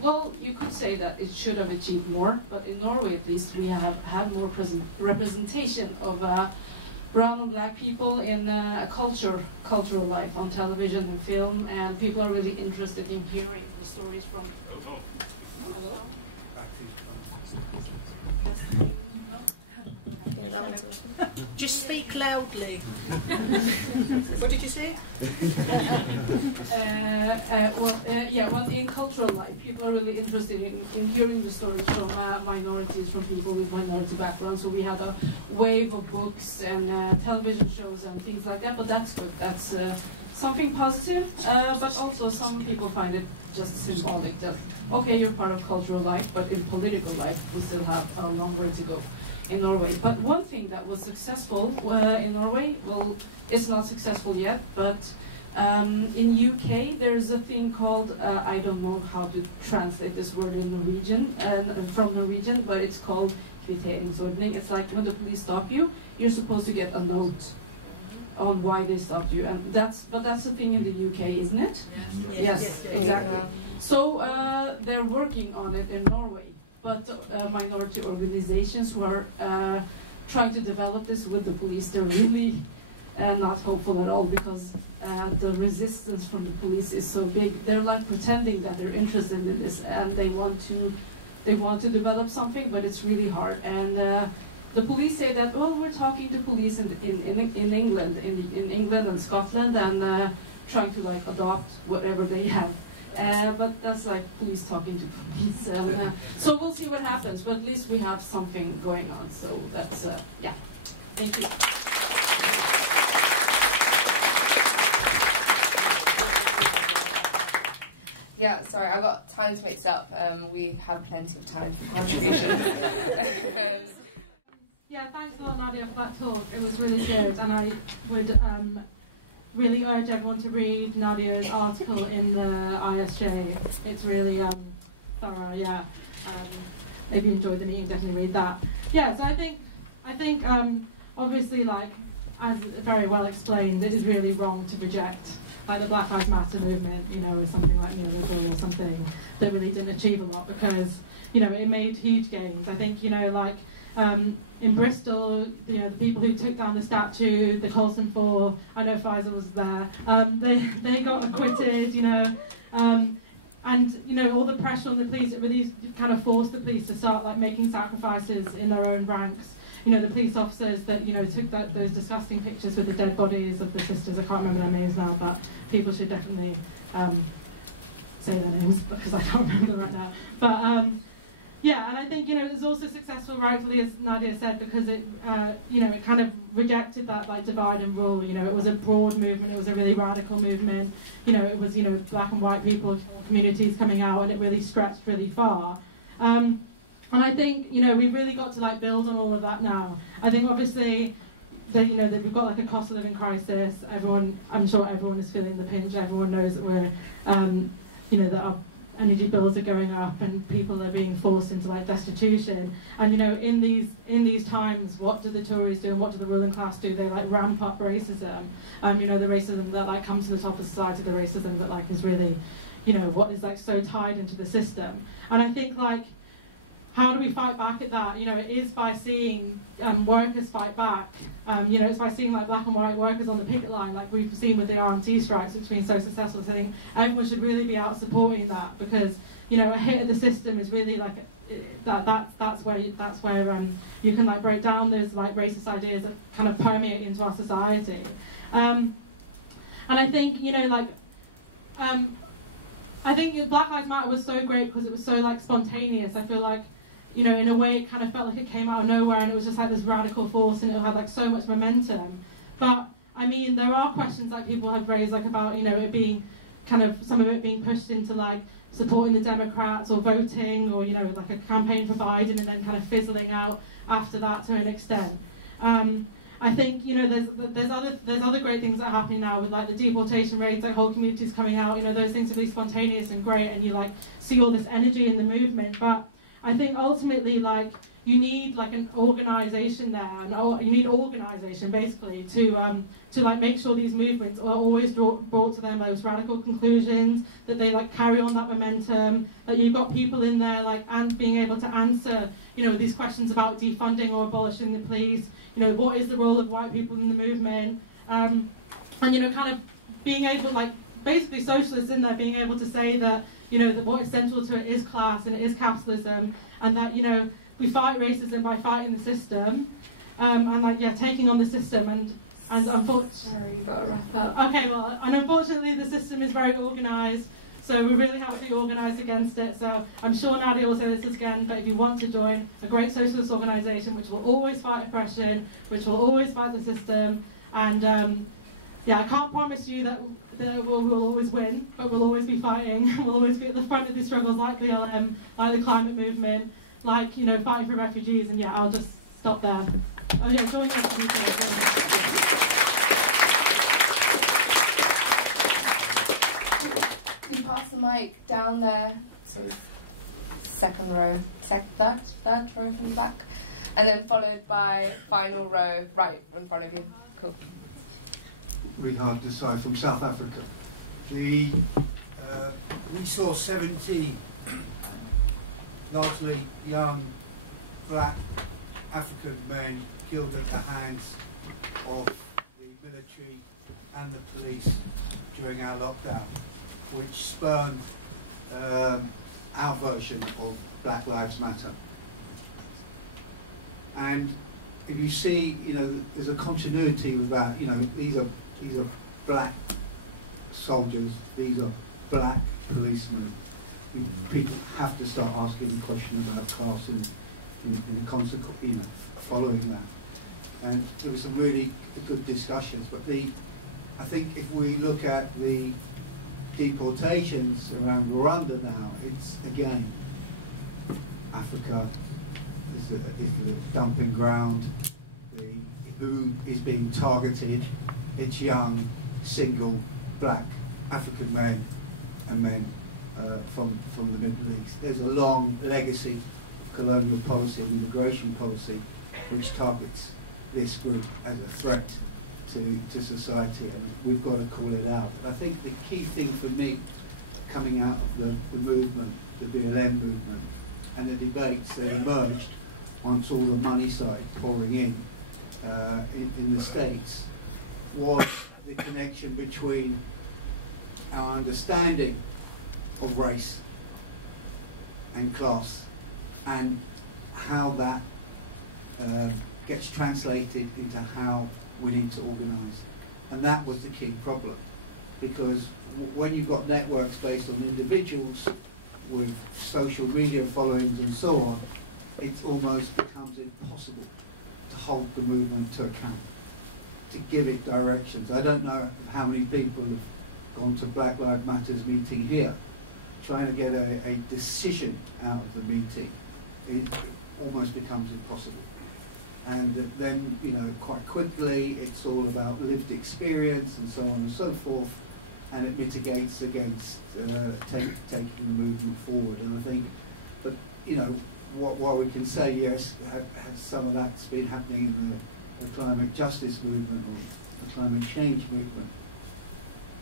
Well, you could say that it should have achieved more, but in Norway at least we have had more representation of brown and black people in cultural life on television and film, and people are really interested in hearing the stories from... Just speak loudly. What did you say? Well, in cultural life, people are really interested in hearing the stories from minorities, from people with minority backgrounds. So we had a wave of books and television shows and things like that, but that's good. That's something positive, but also some people find it just symbolic that, okay, you're part of cultural life, but in political life, we still have a long way to go in Norway. But one thing that was successful in Norway, well, it's not successful yet, but in UK there's a thing called, I don't know how to translate this word in Norwegian, from Norwegian, but it's called kvitteringsordning. It's like when the police stop you, you're supposed to get a note on why they stopped you, and that's the thing in the UK, isn't it? Yes, exactly. So they're working on it in Norway. But minority organizations who are trying to develop this with the police, they're really not hopeful at all, because the resistance from the police is so big. They're like pretending that they're interested in this and they want to develop something, but it's really hard. And the police say that, well, we're talking to police in England, in England and Scotland, and trying to like adopt whatever they have. But that's like police talking to police. So we'll see what happens, but at least we have something going on. So that's, yeah. Thank you. Yeah, sorry, I got times mixed up. We have plenty of time for contributions. Yeah, thanks a lot, Nadia, for that talk. It was really good, and I would really urge everyone to read Nadia's article in the ISJ. It's really thorough, yeah. If you enjoyed the meeting, definitely read that. Yeah, so I think obviously, like, as very well explained, it is really wrong to reject like the Black Lives Matter movement, you know, as something like neoliberal or something that really didn't achieve a lot, because, you know, it made huge gains. I think, you know, like in Bristol, you know, the people who took down the statue, the Colson Four, I know Faisal was there, they got acquitted, you know, and, you know, all the pressure on the police, it really kind of forced the police to start like making sacrifices in their own ranks. You know, the police officers that, you know, took those disgusting pictures with the dead bodies of the sisters, I can't remember their names now, but people should definitely say their names because I can't remember them right now. But yeah, and I think, you know, it was also successful, rightfully, as Nadia said, because it, you know, it kind of rejected that like divide and rule. You know, it was a broad movement, it was a really radical movement. You know, it was, you know, black and white people, communities coming out, and it really stretched really far. And I think, you know, we've really got to like build on all of that now. I think obviously that, you know, that we've got like a cost of living crisis. Everyone, I'm sure everyone is feeling the pinch. Everyone knows that we're, you know, that our energy bills are going up and people are being forced into like destitution. And, you know, in these times, what do the Tories do and what do the ruling class do? They like ramp up racism. You know, the racism that like comes to the top of society, the racism that like is really, you know, what is like so tied into the system. And I think like, how do we fight back at that? You know, it is by seeing workers fight back. You know, it's by seeing like black and white workers on the picket line, like we've seen with the RMT strikes, which has been so successful. So I think everyone should really be out supporting that, because, you know, a hit at the system is really like that's where you can like break down those like racist ideas that kind of permeate into our society. And I think, you know, like I think Black Lives Matter was so great because it was so like spontaneous. I feel like, you know, in a way it kind of felt like it came out of nowhere, and it was just like this radical force, and it had like so much momentum. But I mean, there are questions that people have raised, like about, you know, it being kind of, some of it being pushed into like supporting the Democrats or voting, or, you know, like a campaign for Biden, and then kind of fizzling out after that to an extent. I think, you know, there's other great things that are happening now with like the deportation raids, like whole communities coming out. You know, those things are really spontaneous and great, and you like see all this energy in the movement. But I think ultimately, like, you need like an organisation there, and you need organisation basically to like make sure these movements are always brought to their most radical conclusions, that they like carry on that momentum, that you've got people in there like and being able to answer, you know, these questions about defunding or abolishing the police. You know, what is the role of white people in the movement, and, you know, kind of being able, like, basically socialists in there being able to say that, you know, that what is central to it is class and it is capitalism, and that, you know, we fight racism by fighting the system, and like, yeah, taking on the system, and unfortunately, sorry, you got to wrap up. Okay, well, and unfortunately the system is very organised, so we really have to be organised against it. So I'm sure Nadia will say this again, but if you want to join a great socialist organisation which will always fight oppression, which will always fight the system, and yeah, I can't promise you that we'll always win, but we'll always be fighting. We'll always be at the front of these struggles, like BLM, like the climate movement, like, you know, fighting for refugees. And yeah, I'll just stop there. Oh yeah, join us. Can you pass the mic down there? So second row, third row from the back, and then followed by final row right in front of you. Cool. Rihard Desai from South Africa. We saw 70 largely young black African men killed at the hands of the military and the police during our lockdown, which spurned our version of Black Lives Matter. And if you see, you know, there's a continuity with that. You know, these are black soldiers, these are black policemen. People have to start asking the question about class in the consequence, you know, following that. And there were some really good discussions. But I think if we look at the deportations around Rwanda now, it's again, Africa is the dumping ground. who is being targeted. It's young, single, black, African men and men from the Middle East. There's a long legacy of colonial policy and immigration policy which targets this group as a threat to society, and we've got to call it out. I think the key thing for me coming out of the movement, the BLM movement, and the debates that emerged once all the money side pouring in the States, was the connection between our understanding of race and class and how that gets translated into how we need to organise. And that was the key problem, because when you've got networks based on individuals with social media followings and so on, it almost becomes impossible to hold the movement to account, to give it directions. I don't know how many people have gone to Black Lives Matter's meeting here, trying to get a decision out of the meeting. It almost becomes impossible. And then, you know, quite quickly, it's all about lived experience and so on and so forth, and it mitigates against taking the movement forward. And I think, but you know, while we can say yes, has some of that's been happening in the climate justice movement or the climate change movement.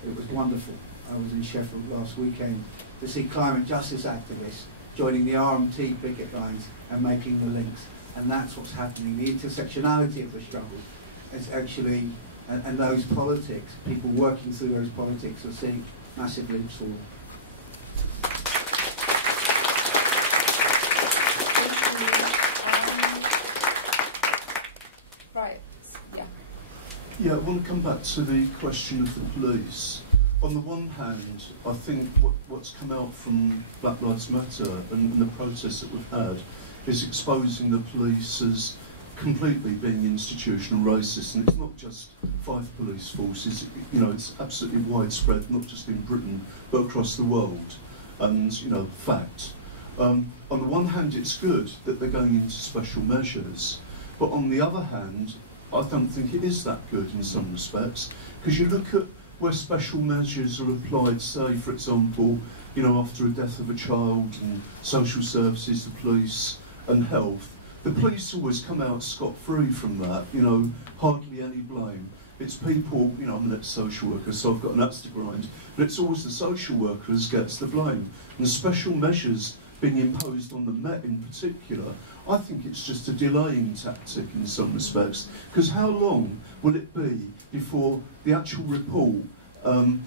It was wonderful. I was in Sheffield last weekend to see climate justice activists joining the RMT picket lines and making the links. And that's what's happening. The intersectionality of the struggle is actually, and those politics, people working through those politics are seeing massive leaps forward. Right, yeah. Yeah, I want to come back to the question of the police. On the one hand, I think what's come out from Black Lives Matter and the protests that we've had is exposing the police as completely being institutional racist, and it's not just 5 police forces, you know, it's absolutely widespread, not just in Britain, but across the world, and, you know, fact. On the one hand, it's good that they're going into special measures, but on the other hand, I don't think it is that good in some respects, because you look at where special measures are applied, say, for example, you know, after a death of a child, and social services, the police, and health, the police always come out scot-free from that, you know, hardly any blame. It's people, you know, I'm an ex-social worker, so I've got an axe to grind, but it's always the social worker who gets the blame. And the special measures being imposed on the Met in particular, I think it's just a delaying tactic in some respects, because how long will it be before the actual report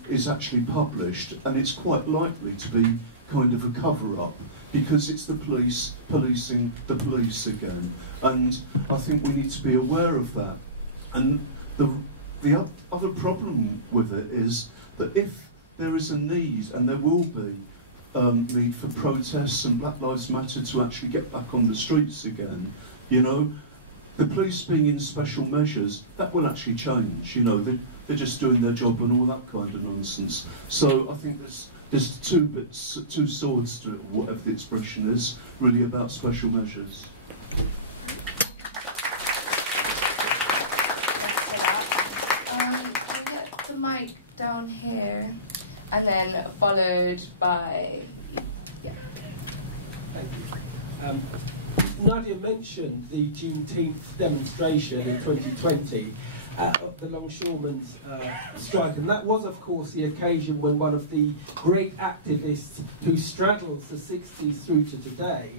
is actually published, and it's quite likely to be kind of a cover-up, because it's the police policing the police again. And I think we need to be aware of that. And the other problem with it is that if there is a need, and there will be need for protests and Black Lives Matter to actually get back on the streets again, you know, the police being in special measures, that will actually change, you know, they're just doing their job and all that kind of nonsense. So I think there's two swords to it, or whatever the expression is, really about special measures. We'll get the mic down here, and then followed by, yeah. Thank you. Nadia mentioned the Juneteenth demonstration in 2020. The longshoremen's strike, and that was, of course, the occasion when one of the great activists who straddles the 60s through to today,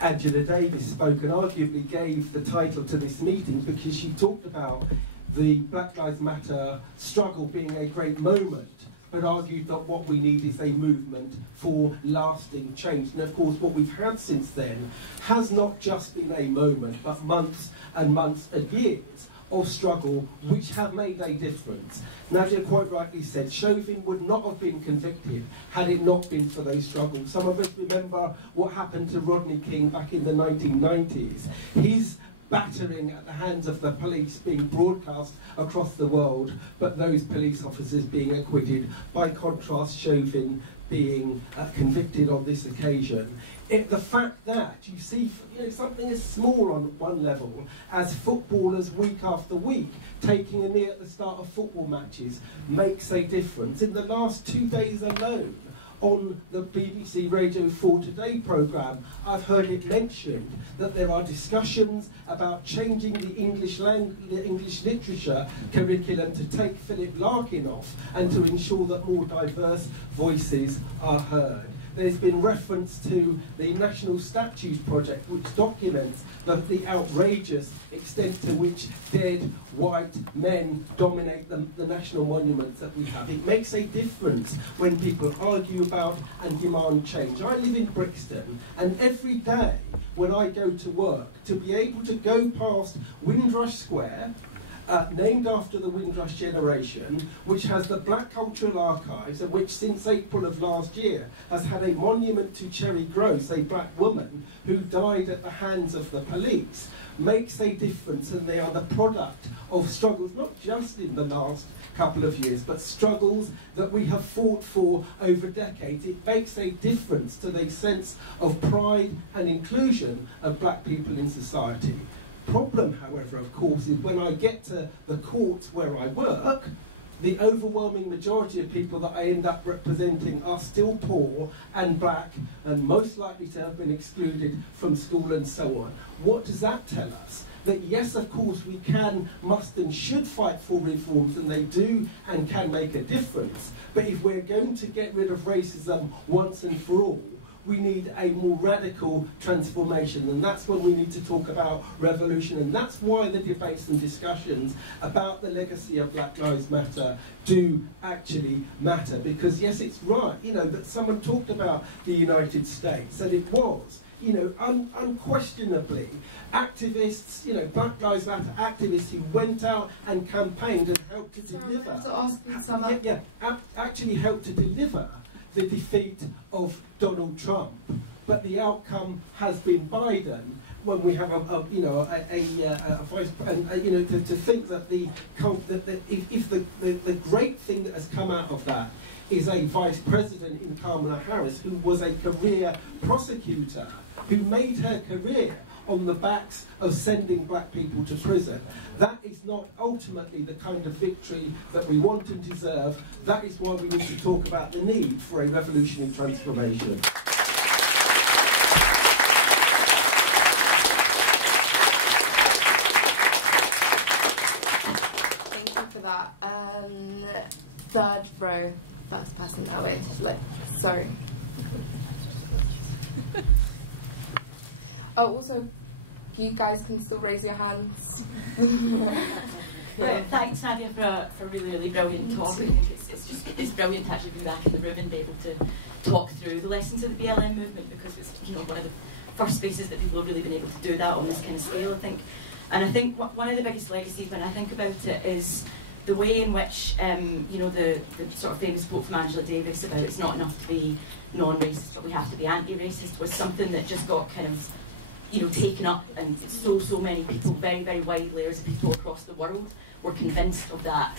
Angela Davis, spoke and arguably gave the title to this meeting because she talked about the Black Lives Matter struggle being a great moment, but argued that what we need is a movement for lasting change. And of course, what we've had since then has not just been a moment, but months and months and years of struggle which have made a difference. Nadia quite rightly said Chauvin would not have been convicted had it not been for those struggles. Some of us remember what happened to Rodney King back in the 1990s. His battering at the hands of the police being broadcast across the world, but those police officers being acquitted. By contrast, Chauvin being convicted on this occasion. The fact that you see something as small on one level as footballers week after week taking a knee at the start of football matches makes a difference. In the last 2 days alone, on the BBC Radio 4 Today programme, I've heard it mentioned that there are discussions about changing the English literature curriculum to take Philip Larkin off and to ensure that more diverse voices are heard. There's been reference to the National Statues Project, which documents the outrageous extent to which dead white men dominate the national monuments that we have. It makes a difference when people argue about and demand change. I live in Brixton, and every day when I go to work, to be able to go past Windrush Square, named after the Windrush generation, which has the Black Cultural Archives, and which since April of last year has had a monument to Cherry Gross, a black woman who died at the hands of the police, makes a difference, and they are the product of struggles not just in the last couple of years, but struggles that we have fought for over decades. It makes a difference to the sense of pride and inclusion of black people in society. Problem, however, of course, is when I get to the courts where I work, the overwhelming majority of people that I end up representing are still poor and black and most likely to have been excluded from school and so on. What does that tell us? That yes, of course, we can, must and should fight for reforms, and they do and can make a difference. But if we're going to get rid of racism once and for all, we need a more radical transformation, and that's when we need to talk about revolution, and that's why the debates and discussions about the legacy of Black Lives Matter do actually matter. Because yes, it's right, that someone talked about the United States, and it was, unquestionably activists, Black Lives Matter activists who went out and campaigned and helped to deliver. Actually helped to deliver the defeat of Donald Trump, but the outcome has been Biden. When we have a vice, and to think that if the great thing that has come out of that is a vice president in Kamala Harris, who was a career prosecutor, who made her career on the backs of sending black people to prison. That is not ultimately the kind of victory that we want and deserve. That is why we need to talk about the need for a revolutionary transformation. Thank you for that. Third row, first person that way. Sorry. Oh, also, you guys can still raise your hands. Thanks, Nadia, for a really, really brilliant talk. I think it's brilliant to actually be back in the room and be able to talk through the lessons of the BLM movement, because it's one of the first spaces that people have really been able to do that on this kind of scale, I think. And I think one of the biggest legacies when I think about it is the way in which, the sort of famous quote from Angela Davis about it's not enough to be non-racist, but we have to be anti-racist, was something that just got kind of taken up, and so many people, very, very wide layers of people across the world were convinced of that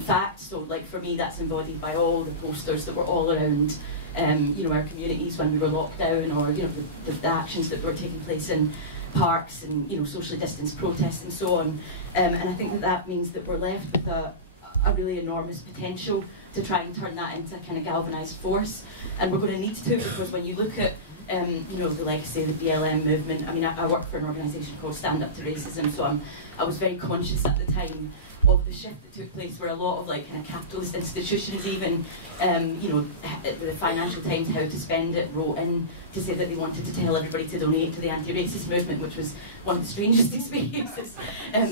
fact. So, like, for me, that's embodied by all the posters that were all around, our communities when we were locked down, or, the actions that were taking place in parks and, socially distanced protests and so on. And I think that means that we're left with a really enormous potential to try and turn that into a kind of galvanised force. And we're going to need to, because when you look at the legacy of the BLM movement. I mean, I work for an organisation called Stand Up to Racism, so I was very conscious at the time of the shift that took place, where a lot of kind of capitalist institutions, even the Financial Times, How to Spend It, wrote in to say that they wanted to tell everybody to donate to the anti-racist movement, which was one of the strangest experiences,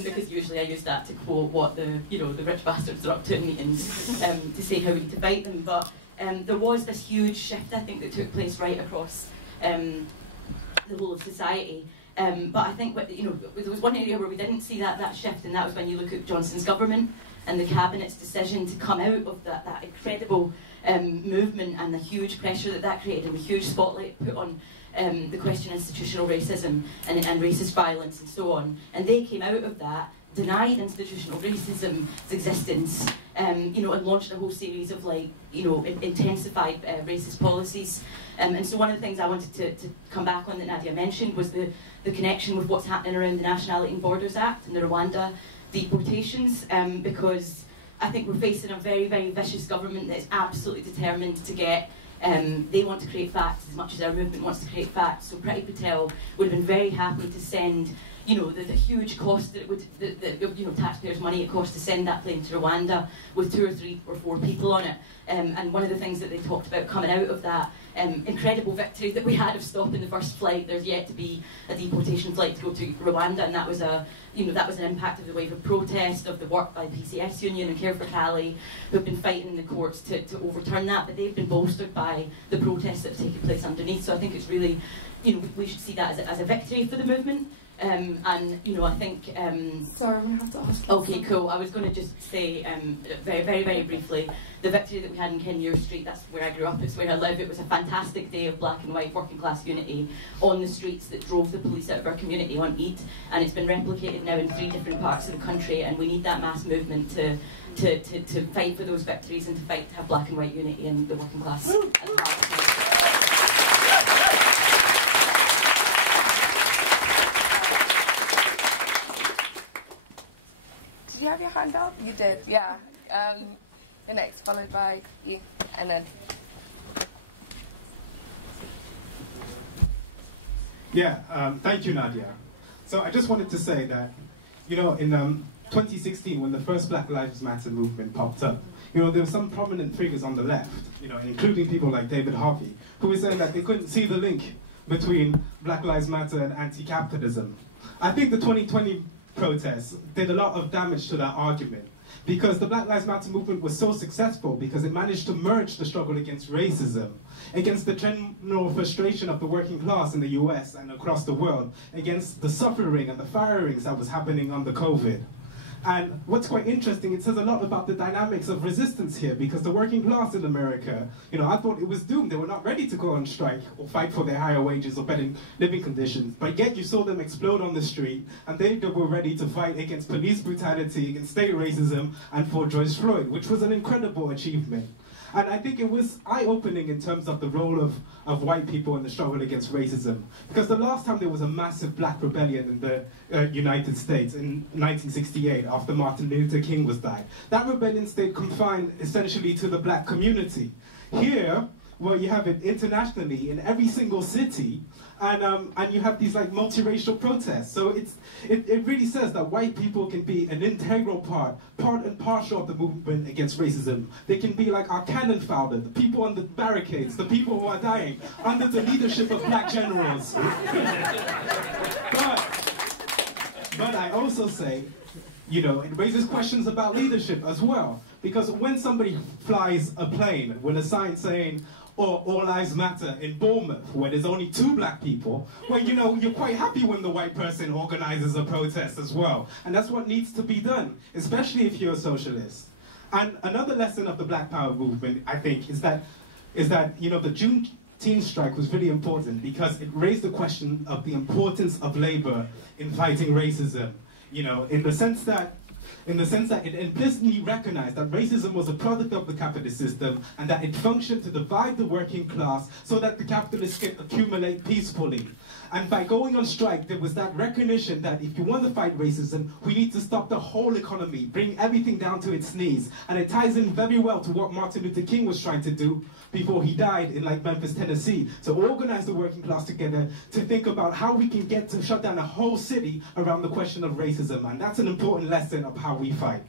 because usually I use that to quote what the rich bastards are up to in meetings, to say how we need to fight them. But there was this huge shift, I think, that took place right across the whole of society. But I think there was one area where we didn't see that shift, and that was when you look at Johnson's government and the Cabinet's decision to come out of that incredible movement, and the huge pressure that created, and the huge spotlight put on the question of institutional racism and racist violence and so on. And they came out of that, denied institutional racism's existence, and launched a whole series of intensified racist policies. And so one of the things I wanted to come back on that Nadia mentioned was the connection with what's happening around the Nationality and Borders Act and the Rwanda deportations, because I think we're facing a very, very vicious government that is absolutely determined to get, they want to create facts as much as our movement wants to create facts. So Priti Patel would have been very happy to send, the huge cost that it would, taxpayers' money it cost to send that plane to Rwanda with 2 or 3 or 4 people on it. And one of the things that they talked about coming out of that incredible victory that we had of stopping the first flight, there's yet to be a deportation flight to go to Rwanda, and that was that was an impact of the wave of protest, of the work by the PCS Union and Care for Cali, who've been fighting in the courts to overturn that, but they've been bolstered by the protests that have taken place underneath. So I think it's really, we should see that as a victory for the movement. And I think. Sorry, I'm gonna have to ask. Okay, cool. I was going to just say very, very, very briefly, the victory that we had in Kenmure Street. That's where I grew up. It's where I live. It was a fantastic day of black and white working class unity on the streets that drove the police out of our community on Eid, and it's been replicated now in 3 different parts of the country. And we need that mass movement to fight for those victories and to fight to have black and white unity in the working class. Did you have your hand up? You did, yeah. The next, followed by you, and then. Yeah, thank you, Nadia. So I just wanted to say that, in 2016, when the first Black Lives Matter movement popped up, there were some prominent figures on the left, including people like David Harvey, who were saying that they couldn't see the link between Black Lives Matter and anti-capitalism. I think the 2020 protests did a lot of damage to that argument, because the Black Lives Matter movement was so successful because it managed to merge the struggle against racism, against the general frustration of the working class in the US and across the world, against the suffering and the firings that was happening under COVID. And what's quite interesting, it says a lot about the dynamics of resistance here, because the working class in America, I thought it was doomed. They were not ready to go on strike or fight for their higher wages or better living conditions. But yet you saw them explode on the street, and they were ready to fight against police brutality, against state racism, and for George Floyd, which was an incredible achievement. And I think it was eye-opening in terms of the role of white people in the struggle against racism. Because the last time there was a massive black rebellion in the United States in 1968, after Martin Luther King was died, that rebellion stayed confined essentially to the black community. Here, where you have it internationally in every single city, and you have these multiracial protests. So it really says that white people can be an integral part and partial of the movement against racism. They can be like our cannon fodder, the people on the barricades, the people who are dying under the leadership of black generals. But I also say, it raises questions about leadership as well. Because when somebody flies a plane with a sign saying, All Lives Matter in Bournemouth, where there's only 2 black people, well, you're quite happy when the white person organizes a protest as well. And that's what needs to be done, especially if you're a socialist. And another lesson of the Black Power movement, I think, is that the Juneteenth strike was really important because it raised the question of the importance of labor in fighting racism. In the sense that it implicitly recognized that racism was a product of the capitalist system and that it functioned to divide the working class so that the capitalists can accumulate peacefully. And by going on strike, there was that recognition that if you want to fight racism, we need to stop the whole economy, bring everything down to its knees. And it ties in very well to what Martin Luther King was trying to do before he died in Memphis, Tennessee, to organize the working class together to think about how we can get to shut down a whole city around the question of racism. And that's an important lesson of how we fight.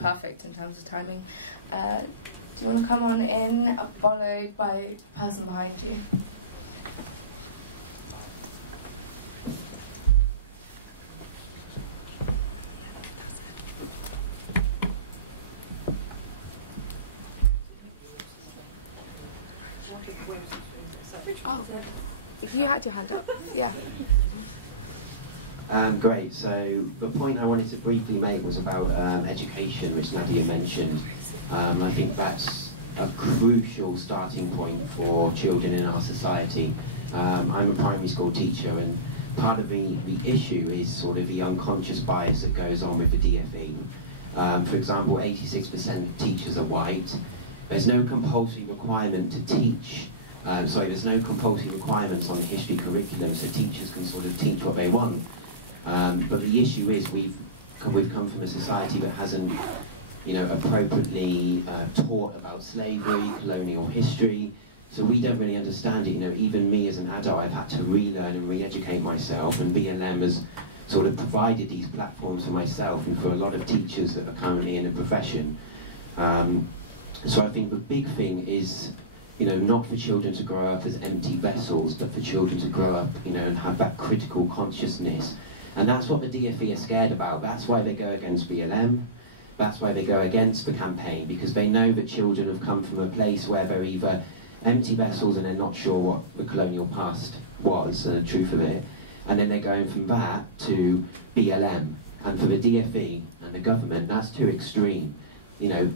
Perfect in terms of timing. Do you want to come on in, followed by the person behind you? You had your hand up, yeah. Great. So the point I wanted to briefly make was about education, which Nadia mentioned. I think that's a crucial starting point for children in our society. I'm a primary school teacher, and part of the issue is sort of the unconscious bias that goes on with the DFE. For example, 86% of teachers are white. There's no compulsory requirement to teach. There's no compulsory requirements on the history curriculum, so teachers can sort of teach what they want. But the issue is we've come from a society that hasn't, appropriately taught about slavery, colonial history. So we don't really understand it. Even me as an adult, I've had to relearn and re-educate myself, and BLM has sort of provided these platforms for myself and for a lot of teachers that are currently in the profession. So I think the big thing is, not for children to grow up as empty vessels, but for children to grow up, and have that critical consciousness. And that's what the DFE are scared about. That's why they go against BLM. That's why they go against the campaign, because they know that children have come from a place where they're either empty vessels and they're not sure what the colonial past was and the truth of it. And then they're going from that to BLM. And for the DFE and the government, that's too extreme,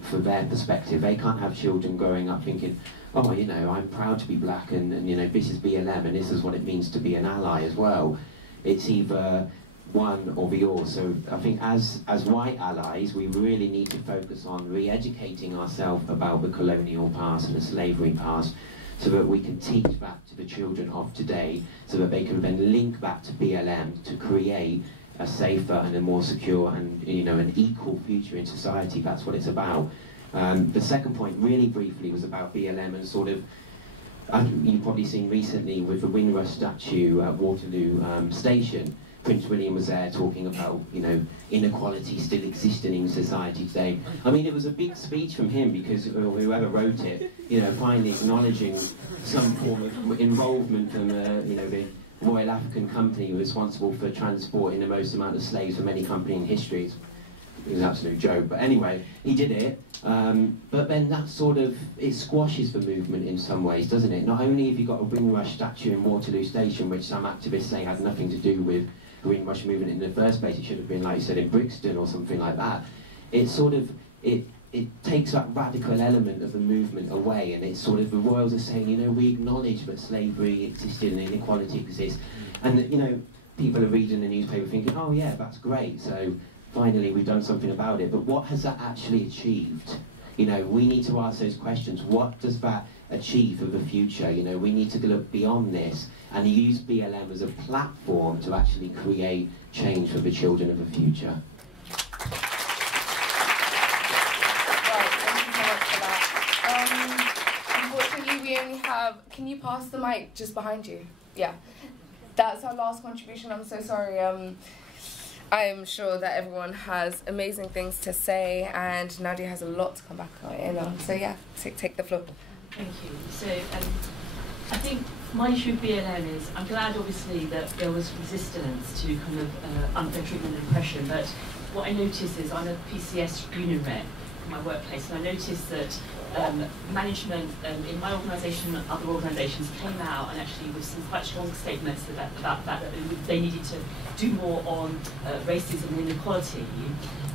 for their perspective. They can't have children growing up thinking, oh, I'm proud to be black, and this is BLM, and this is what it means to be an ally as well. It's either one or the other. So I think as white allies, we really need to focus on re-educating ourselves about the colonial past and the slavery past, so that we can teach that to the children of today, so that they can then link that to BLM to create a safer and a more secure and an equal future in society. That's what it's about. The second point, really briefly, was about BLM and sort of, you've probably seen recently with the Windrush statue at Waterloo Station, Prince William was there talking about, inequality still existing in society today. I mean, it was a big speech from him, because whoever wrote it, finally acknowledging some form of involvement from, the Royal African Company responsible for transporting the most amount of slaves from any company in history. It was an absolute joke, but anyway, he did it. But then that sort of, it squashes the movement in some ways, doesn't it? Not only have you got a Windrush statue in Waterloo Station, which some activists say had nothing to do with the Windrush movement in the first place, it should have been, like you said, in Brixton or something like that. It sort of, it takes that radical element of the movement away, and it's sort of, the royals are saying, we acknowledge that slavery existed and inequality exists. And, people are reading the newspaper thinking, oh yeah, that's great, so finally we've done something about it. But what has that actually achieved? We need to ask those questions. What does that achieve for the future? We need to look beyond this and use BLM as a platform to actually create change for the children of the future. Unfortunately, we only have... Can you pass the mic just behind you? Yeah. That's our last contribution. I'm so sorry. I'm sure that everyone has amazing things to say, and Nadia has a lot to come back in on. So yeah, take the floor. Thank you. So I think my issue with BLM is, I'm glad obviously that there was resistance to kind of unfair treatment and oppression, but what I notice is, I'm a PCS union rep in my workplace, and I noticed that management in my organisation and other organisations came out and actually with some quite strong statements about that they needed to do more on racism and inequality.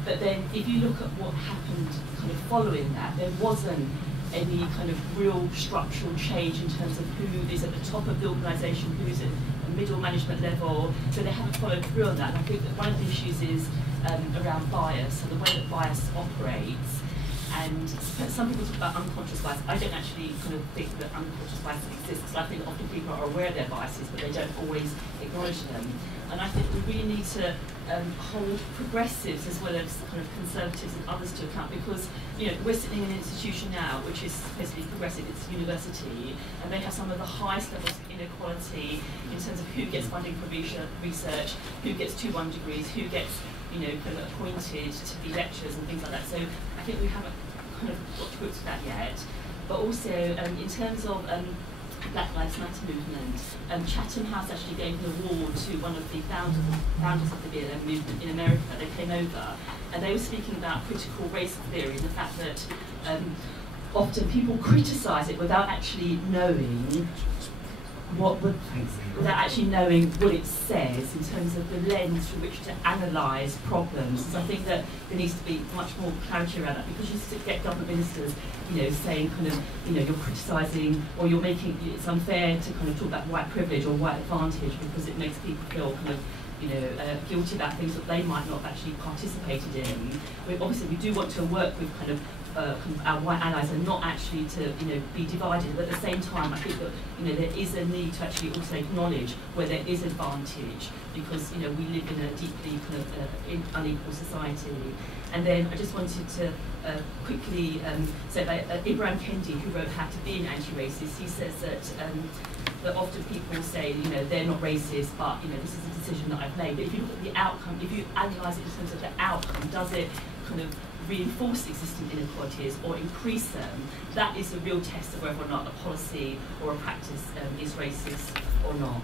But then if you look at what happened kind of following that, there wasn't any kind of real structural change in terms of who is at the top of the organisation, who is at a middle management level, so they haven't followed through on that. And I think that one of the issues is around bias, and the way that bias operates. And some people talk about unconscious bias. I don't actually kind of think that unconscious bias exists, because I think often people are aware of their biases, but they don't always acknowledge them. And I think we really need to hold progressives as well as kind of conservatives and others to account, because we're sitting in an institution now which is basically progressive. It's a university, and they have some of the highest levels of inequality in terms of who gets funding for research, who gets 2-1 degrees, who gets kind of appointed to be lecturers and things like that. So I think we haven't kind of got to grips with that yet. But also in terms of Black Lives Matter movement, Chatham House actually gave an award to one of the founders of the BLM movement in America. They came over and they were speaking about critical race theory and the fact that often people criticise it without actually knowing without actually knowing what it says in terms of the lens through which to analyse problems. So I think that there needs to be much more clarity around that, because you get government ministers, saying kind of, you're criticising or you're making it's unfair to kind of talk about white privilege or white advantage because it makes people feel kind of guilty about things that they might not have actually participated in. Obviously, we do want to work with kind of our white allies and not actually to be divided, but at the same time I think that there is a need to actually also acknowledge where there is advantage, because we live in a deeply kind of unequal society. And then I just wanted to quickly say that Ibrahim Kendi, who wrote How to Be an Anti-Racist, he says that often people say they're not racist, but this is a decision that I've made. But if you look at the outcome, if you analyse it in terms of the outcome, does it kind of reinforce existing inequalities or increase them? That is the real test of whether or not a policy or a practice is racist or not.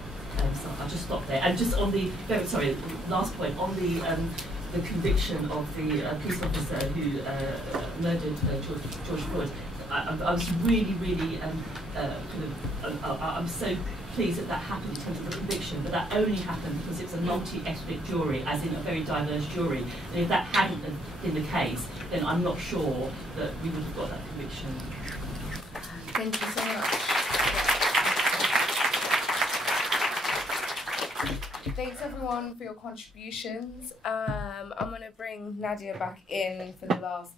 So I'll just stop there. And just on the last point on the conviction of the police officer who murdered George Floyd. I was really I'm so pleased that happened in terms of the conviction, but that only happened because it was a multi-ethnic jury, as in a very diverse jury. And if that hadn't been the case, then I'm not sure that we would have got that conviction. Thank you so much. Thanks everyone for your contributions. I'm going to bring Nadia back in for the last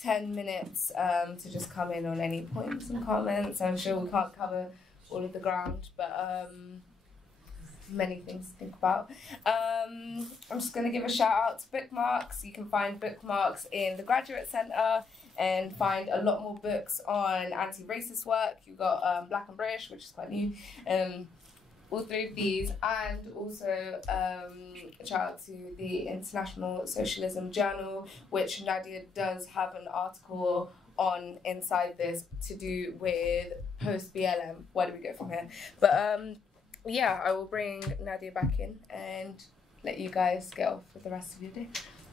10 minutes to just come in on any points and comments. I'm sure we can't cover all of the ground, but many things to think about. I'm just going to give a shout out to bookmarks. You can find bookmarks in the Graduate Centre and find a lot more books on anti-racist work. You've got Black and British, which is quite new. All three of these, and also a shout out to the International Socialism Journal, which Nadia does have an article on inside this to do with post-BLM. Where do we go from here? But yeah, I will bring Nadia back in and let you guys get off with the rest of your day.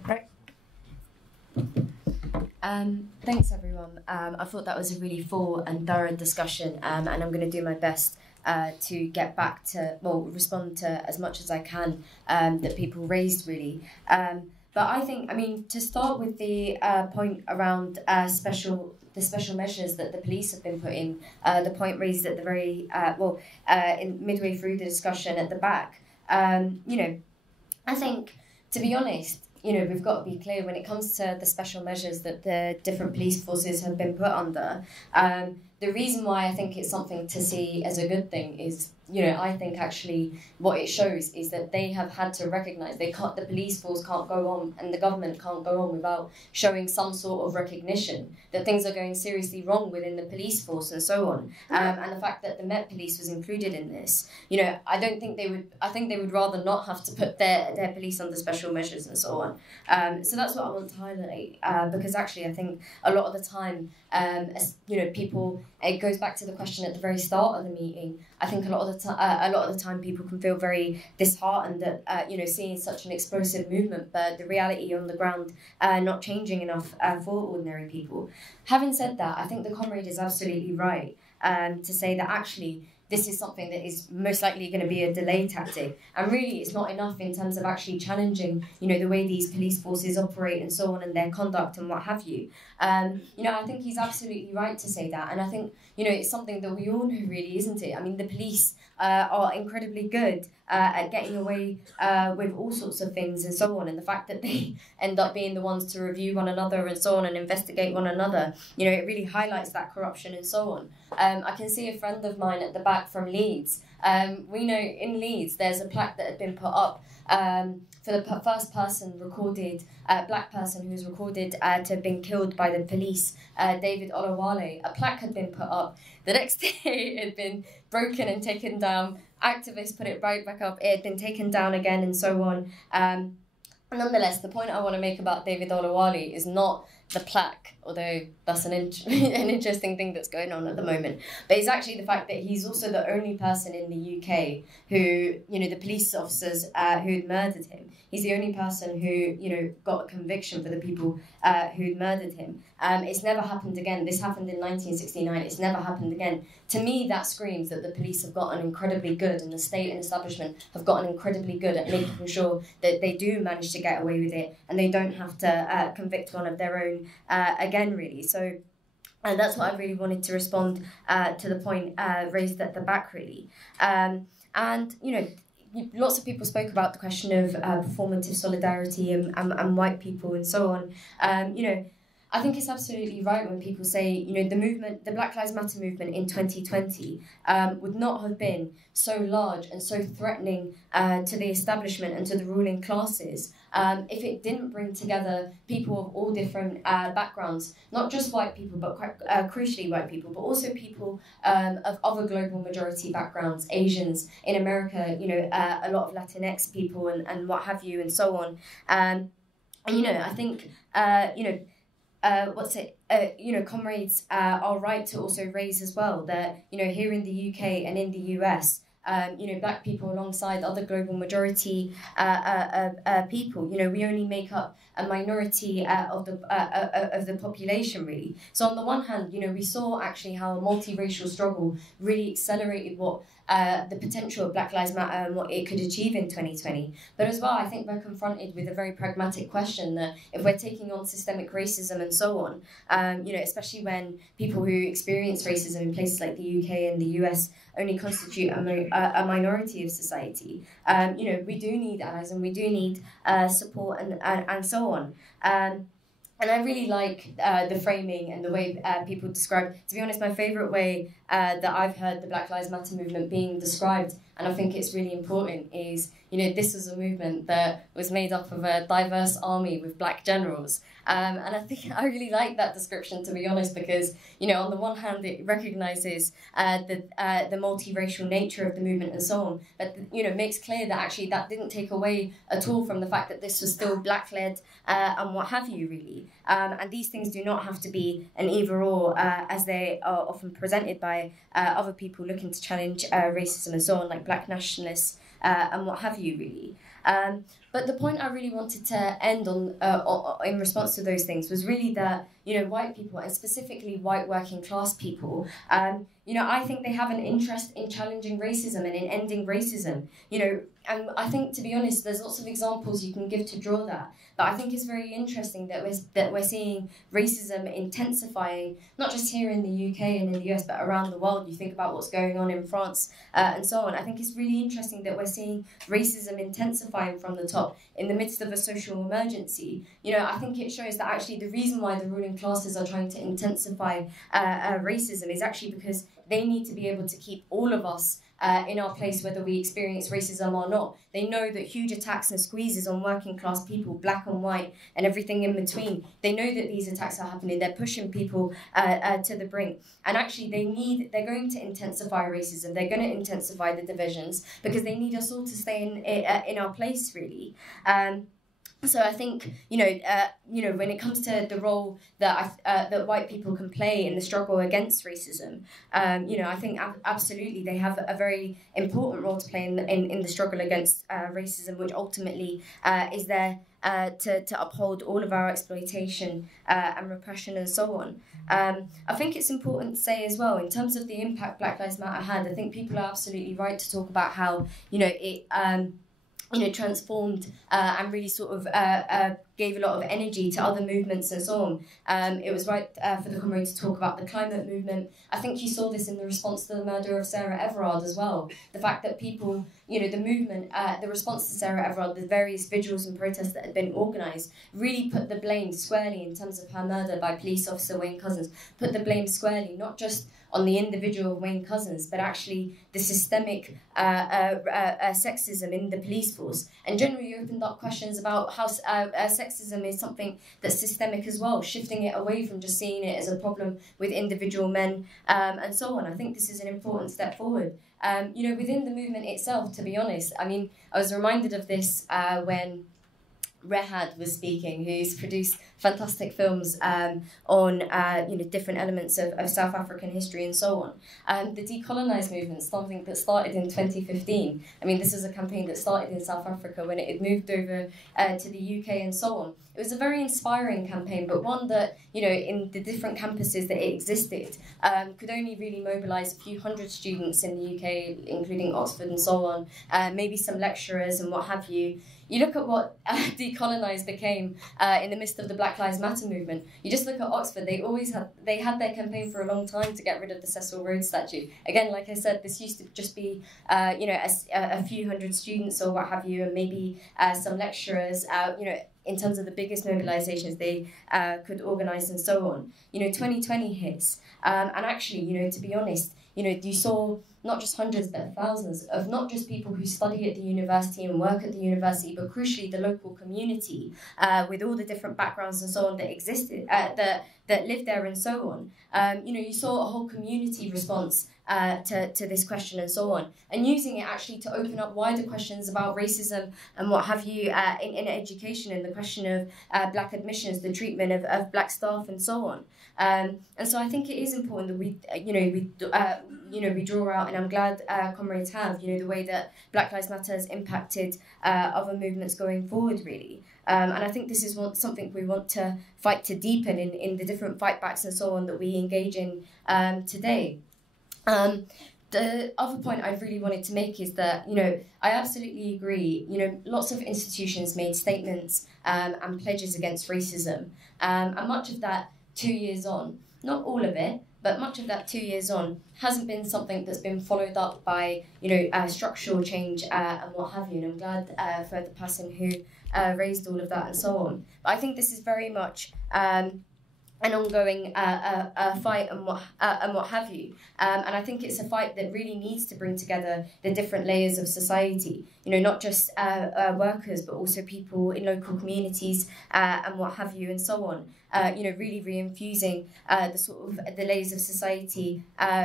Right? Thanks everyone. I thought that was a really full and thorough discussion, and I'm going to do my best to get back to, respond to as much as I can that people raised, really. But I think, to start with the point around the special measures that the police have been put in, the point raised at the very, in midway through the discussion at the back, I think, to be honest, we've got to be clear when it comes to the special measures that the different police forces have been put under. The reason why I think it's something to see as a good thing is, I think actually what it shows is that they have had to recognise the police force can't go on and the government can't go on without showing some sort of recognition that things are going seriously wrong within the police force and so on. And the fact that the Met Police was included in this, I think they would rather not have to put their police under special measures and so on. So that's what I want to highlight, because actually I think a lot of the time, people, it goes back to the question at the very start of the meeting. I think a lot of the time people can feel very disheartened at seeing such an explosive movement, but the reality on the ground not changing enough for ordinary people. Having said that, I think the comrade is absolutely right to say that actually this is something that is most likely going to be a delay tactic. And really, it's not enough in terms of actually challenging, the way these police forces operate and so on, and their conduct and what have you. I think he's absolutely right to say that. And I think, it's something that we all know, really, isn't it? The police are incredibly good at getting away with all sorts of things and so on. And the fact that they end up being the ones to review one another and so on and investigate one another, it really highlights that corruption and so on. I can see a friend of mine at the back from Leeds. We know in Leeds there's a plaque that had been put up for the first person recorded, black person who was recorded to have been killed by the police, David Olawale. A plaque had been put up. The next day it had been broken and taken down. Activists put it right back up. It had been taken down again and so on. Nonetheless, the point I want to make about David Olawale is not the plaque although that's an interesting thing that's going on at the moment. But it's actually the fact that he's also the only person in the UK who, the police officers who'd murdered him, he's the only person who, got a conviction for the people who'd murdered him. It's never happened again. This happened in 1969. It's never happened again. To me, that screams that the police have gotten incredibly good, and the state and establishment have gotten incredibly good at making sure that they do manage to get away with it, and they don't have to convict one of their own again, really. So, and that's what I really wanted to respond to the point raised at the back, really. And, lots of people spoke about the question of performative solidarity and white people and so on. I think it's absolutely right when people say, the Black Lives Matter movement in 2020 would not have been so large and so threatening to the establishment and to the ruling classes if it didn't bring together people of all different backgrounds, not just white people, but quite crucially white people, but also people of other global majority backgrounds, Asians in America, a lot of Latinx people and what have you, and so on. I think, comrades are right to also raise as well that, here in the UK and in the US, black people alongside other global majority people, we only make up a minority of the population, really. So on the one hand, we saw actually how a multiracial struggle really accelerated what the potential of Black Lives Matter and what it could achieve in 2020. But as well, I think we're confronted with a very pragmatic question that if we're taking on systemic racism and so on, especially when people who experience racism in places like the UK and the US only constitute a minority of society, we do need allies and we do need support and so on. And I really like the framing and the way people describe. To be honest, my favourite way that I've heard the Black Lives Matter movement being described, and I think it's really important, is, this is a movement that was made up of a diverse army with black generals. And I think I really like that description, to be honest, because, on the one hand, it recognises the multiracial nature of the movement and so on, but, makes clear that actually that didn't take away at all from the fact that this was still black-led and what have you, really. And these things do not have to be an either-or, as they are often presented by other people looking to challenge racism and so on, like black nationalists and what have you, really. But the point I really wanted to end on in response to those things was really that, white people, and specifically white working class people, I think they have an interest in challenging racism and in ending racism, and I think, to be honest, there's lots of examples you can give to draw that. But I think it's very interesting that we're seeing racism intensifying, not just here in the UK and in the US, but around the world. You think about what's going on in France and so on. I think it's really interesting that we're seeing racism intensifying from the top in the midst of a social emergency. I think it shows that actually the reason why the ruling classes are trying to intensify racism is actually because they need to be able to keep all of us in our place, whether we experience racism or not. They know that huge attacks and squeezes on working class people, black and white, and everything in between, they know that these attacks are happening. They're pushing people to the brink. And actually they're going to intensify racism. They're going to intensify the divisions because they need us all to stay in our place, really. So I think, when it comes to the role that that white people can play in the struggle against racism, I think absolutely they have a very important role to play in the struggle against racism, which ultimately is there to uphold all of our exploitation and repression and so on. I think it's important to say as well, in terms of the impact Black Lives Matter had, I think people are absolutely right to talk about how, it transformed and really sort of gave a lot of energy to other movements and so on. It was right for the comrade to talk about the climate movement. I think you saw this in the response to the murder of Sarah Everard as well. The fact that people, the movement, the response to Sarah Everard, the various vigils and protests that had been organised, really put the blame squarely in terms of her murder by police officer Wayne Couzens, put the blame squarely not just on the individual Wayne Couzens, but actually the systemic sexism in the police force, and generally opened up questions about how sexism is something that's systemic as well, shifting it away from just seeing it as a problem with individual men and so on. I think this is an important step forward. Within the movement itself, to be honest, I was reminded of this when Rehad was speaking, who's produced fantastic films on different elements of South African history and so on. The decolonise movement, something that started in 2015. I mean, this is a campaign that started in South Africa when it had moved over to the UK and so on. It was a very inspiring campaign, but one that, in the different campuses that it existed, could only really mobilise a few hundred students in the UK, including Oxford and so on, maybe some lecturers and what have you. You look at what decolonise became in the midst of the Black Lives Matter movement. You just look at Oxford, they had their campaign for a long time to get rid of the Cecil Rhodes statue. Again, like I said, this used to just be a few hundred students or what have you, and maybe some lecturers, in terms of the biggest mobilisations they could organise and so on. 2020 hits, and actually, to be honest, you saw not just hundreds but thousands of not just people who study at the university and work at the university, but crucially the local community with all the different backgrounds and so on that existed, that lived there and so on. You saw a whole community response to this question and so on, and using it actually to open up wider questions about racism and what have you in education, and the question of black admissions, the treatment of black staff and so on. And so I think it is important that we draw out, and I'm glad comrades have, the way that Black Lives Matter has impacted other movements going forward, really. And I think this is something we want to fight to deepen in the different fightbacks and so on that we engage in today. The other point I really wanted to make is that, I absolutely agree, lots of institutions made statements and pledges against racism, and much of that 2 years on, not all of it, but much of that 2 years on hasn't been something that's been followed up by, structural change and what have you, and I'm glad for the person who raised all of that and so on. But I think this is very much an ongoing fight and what have you, and I think it's a fight that really needs to bring together the different layers of society. Not just workers, but also people in local communities and what have you, and so on. Really re-infusing the layers of society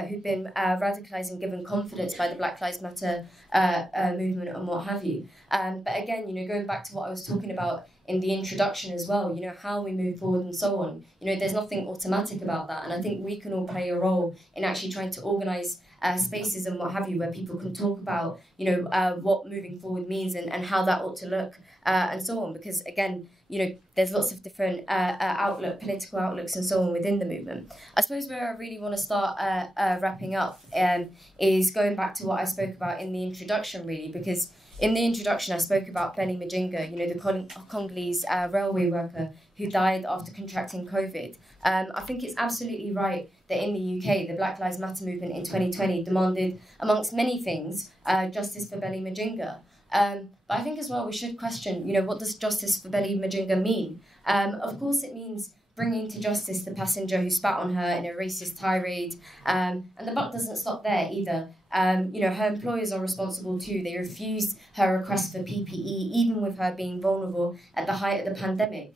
who've been radicalised and given confidence by the Black Lives Matter movement and what have you. But again, going back to what I was talking about in the introduction as well, how we move forward and so on. There's nothing automatic about that, and I think we can all play a role in actually trying to organise spaces and what have you, where people can talk about, what moving forward means and how that ought to look and so on. Because again, there's lots of different political outlooks and so on within the movement. I suppose where I really want to start wrapping up is going back to what I spoke about in the introduction, really, because in the introduction I spoke about Benny Majinga, the Congolese railway worker who died after contracting COVID. I think it's absolutely right that in the UK, the Black Lives Matter movement in 2020 demanded, amongst many things, justice for Benny Majinga. But I think as well we should question, what does justice for Benny Majinga mean? Of course it means bringing to justice the passenger who spat on her in a racist tirade, and the buck doesn't stop there either. Her employers are responsible too. They refused her request for PPE, even with her being vulnerable at the height of the pandemic.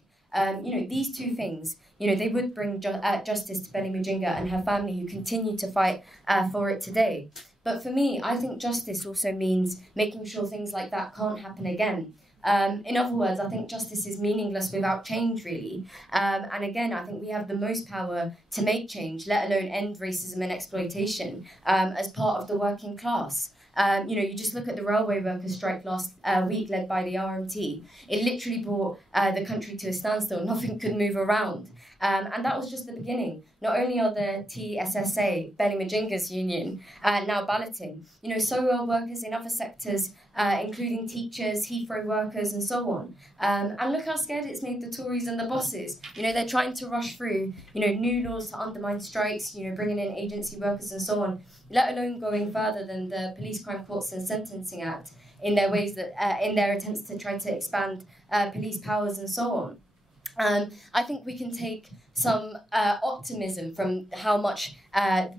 These two things, they would bring justice to Benny Majinga and her family, who continue to fight for it today. But for me, I think justice also means making sure things like that can't happen again. In other words, I think justice is meaningless without change, really. And again, I think we have the most power to make change, let alone end racism and exploitation as part of the working class. You just look at the railway workers' strike last week led by the RMT. It literally brought the country to a standstill. Nothing could move around. And that was just the beginning. Not only are the TSSA, Benny Majinga's union, now balloting, so are workers in other sectors, including teachers, Heathrow workers, and so on. And look how scared it's made the Tories and the bosses. They're trying to rush through, new laws to undermine strikes, bringing in agency workers and so on, let alone going further than the Police Crime Courts and Sentencing Act in their ways that, in their attempts to try to expand police powers and so on. I think we can take some optimism from how much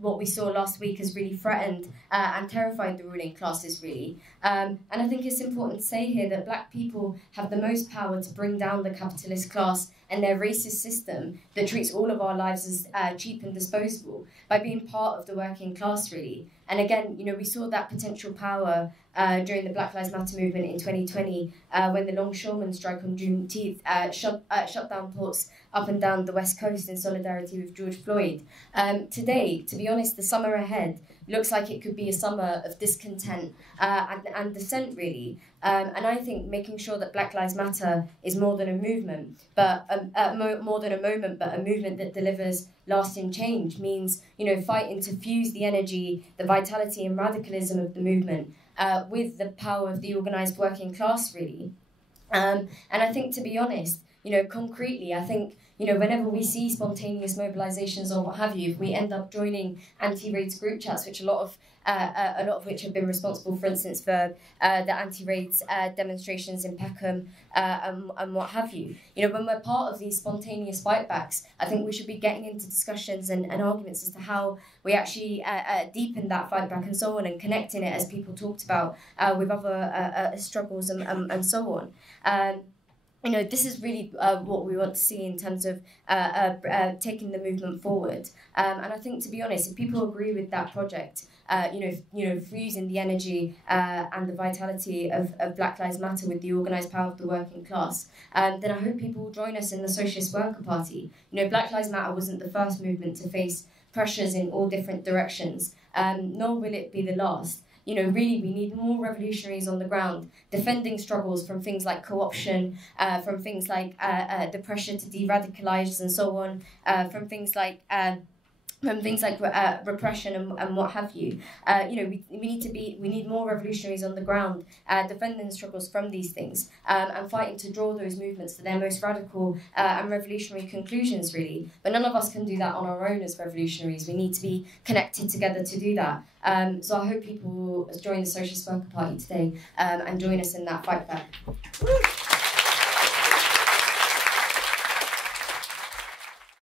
what we saw last week has really threatened and terrified the ruling classes, really. And I think it's important to say here that black people have the most power to bring down the capitalist class and their racist system that treats all of our lives as cheap and disposable, by being part of the working class, really. And again, you know, we saw that potential power during the Black Lives Matter movement in 2020, when the longshoremen strike on Juneteenth shut down ports up and down the West Coast in solidarity with George Floyd. Today, to be honest, the summer ahead looks like it could be a summer of discontent and dissent, really. And I think making sure that Black Lives Matter is more than a movement, but more than a moment, but a movement that delivers lasting change means, you know, fighting to fuse the energy, the vitality and radicalism of the movement with the power of the organised working class, really. And I think, to be honest, you know, concretely, I think, you know, whenever we see spontaneous mobilisations or what have you, if we end up joining anti-raids group chats, which a lot of which have been responsible, for instance, for the anti-raids demonstrations in Peckham and what have you, you know, when we're part of these spontaneous fightbacks, I think we should be getting into discussions and arguments as to how we actually deepen that fightback and so on, and connecting it, as people talked about, with other struggles and so on. You know, this is really what we want to see in terms of taking the movement forward. And I think, to be honest, if people agree with that project, you know, fusing the energy and the vitality of Black Lives Matter with the organised power of the working class, then I hope people will join us in the Socialist Worker Party. You know, Black Lives Matter wasn't the first movement to face pressures in all different directions, nor will it be the last. You know, really, we need more revolutionaries on the ground defending struggles from things like co-option, from things like the pressure to de-radicalise and so on, from things like repression and what have you. You know, we need more revolutionaries on the ground defending struggles from these things, and fighting to draw those movements to their most radical and revolutionary conclusions, really. But none of us can do that on our own as revolutionaries. We need to be connected together to do that. So I hope people will join the Socialist Worker Party today and join us in that fight back.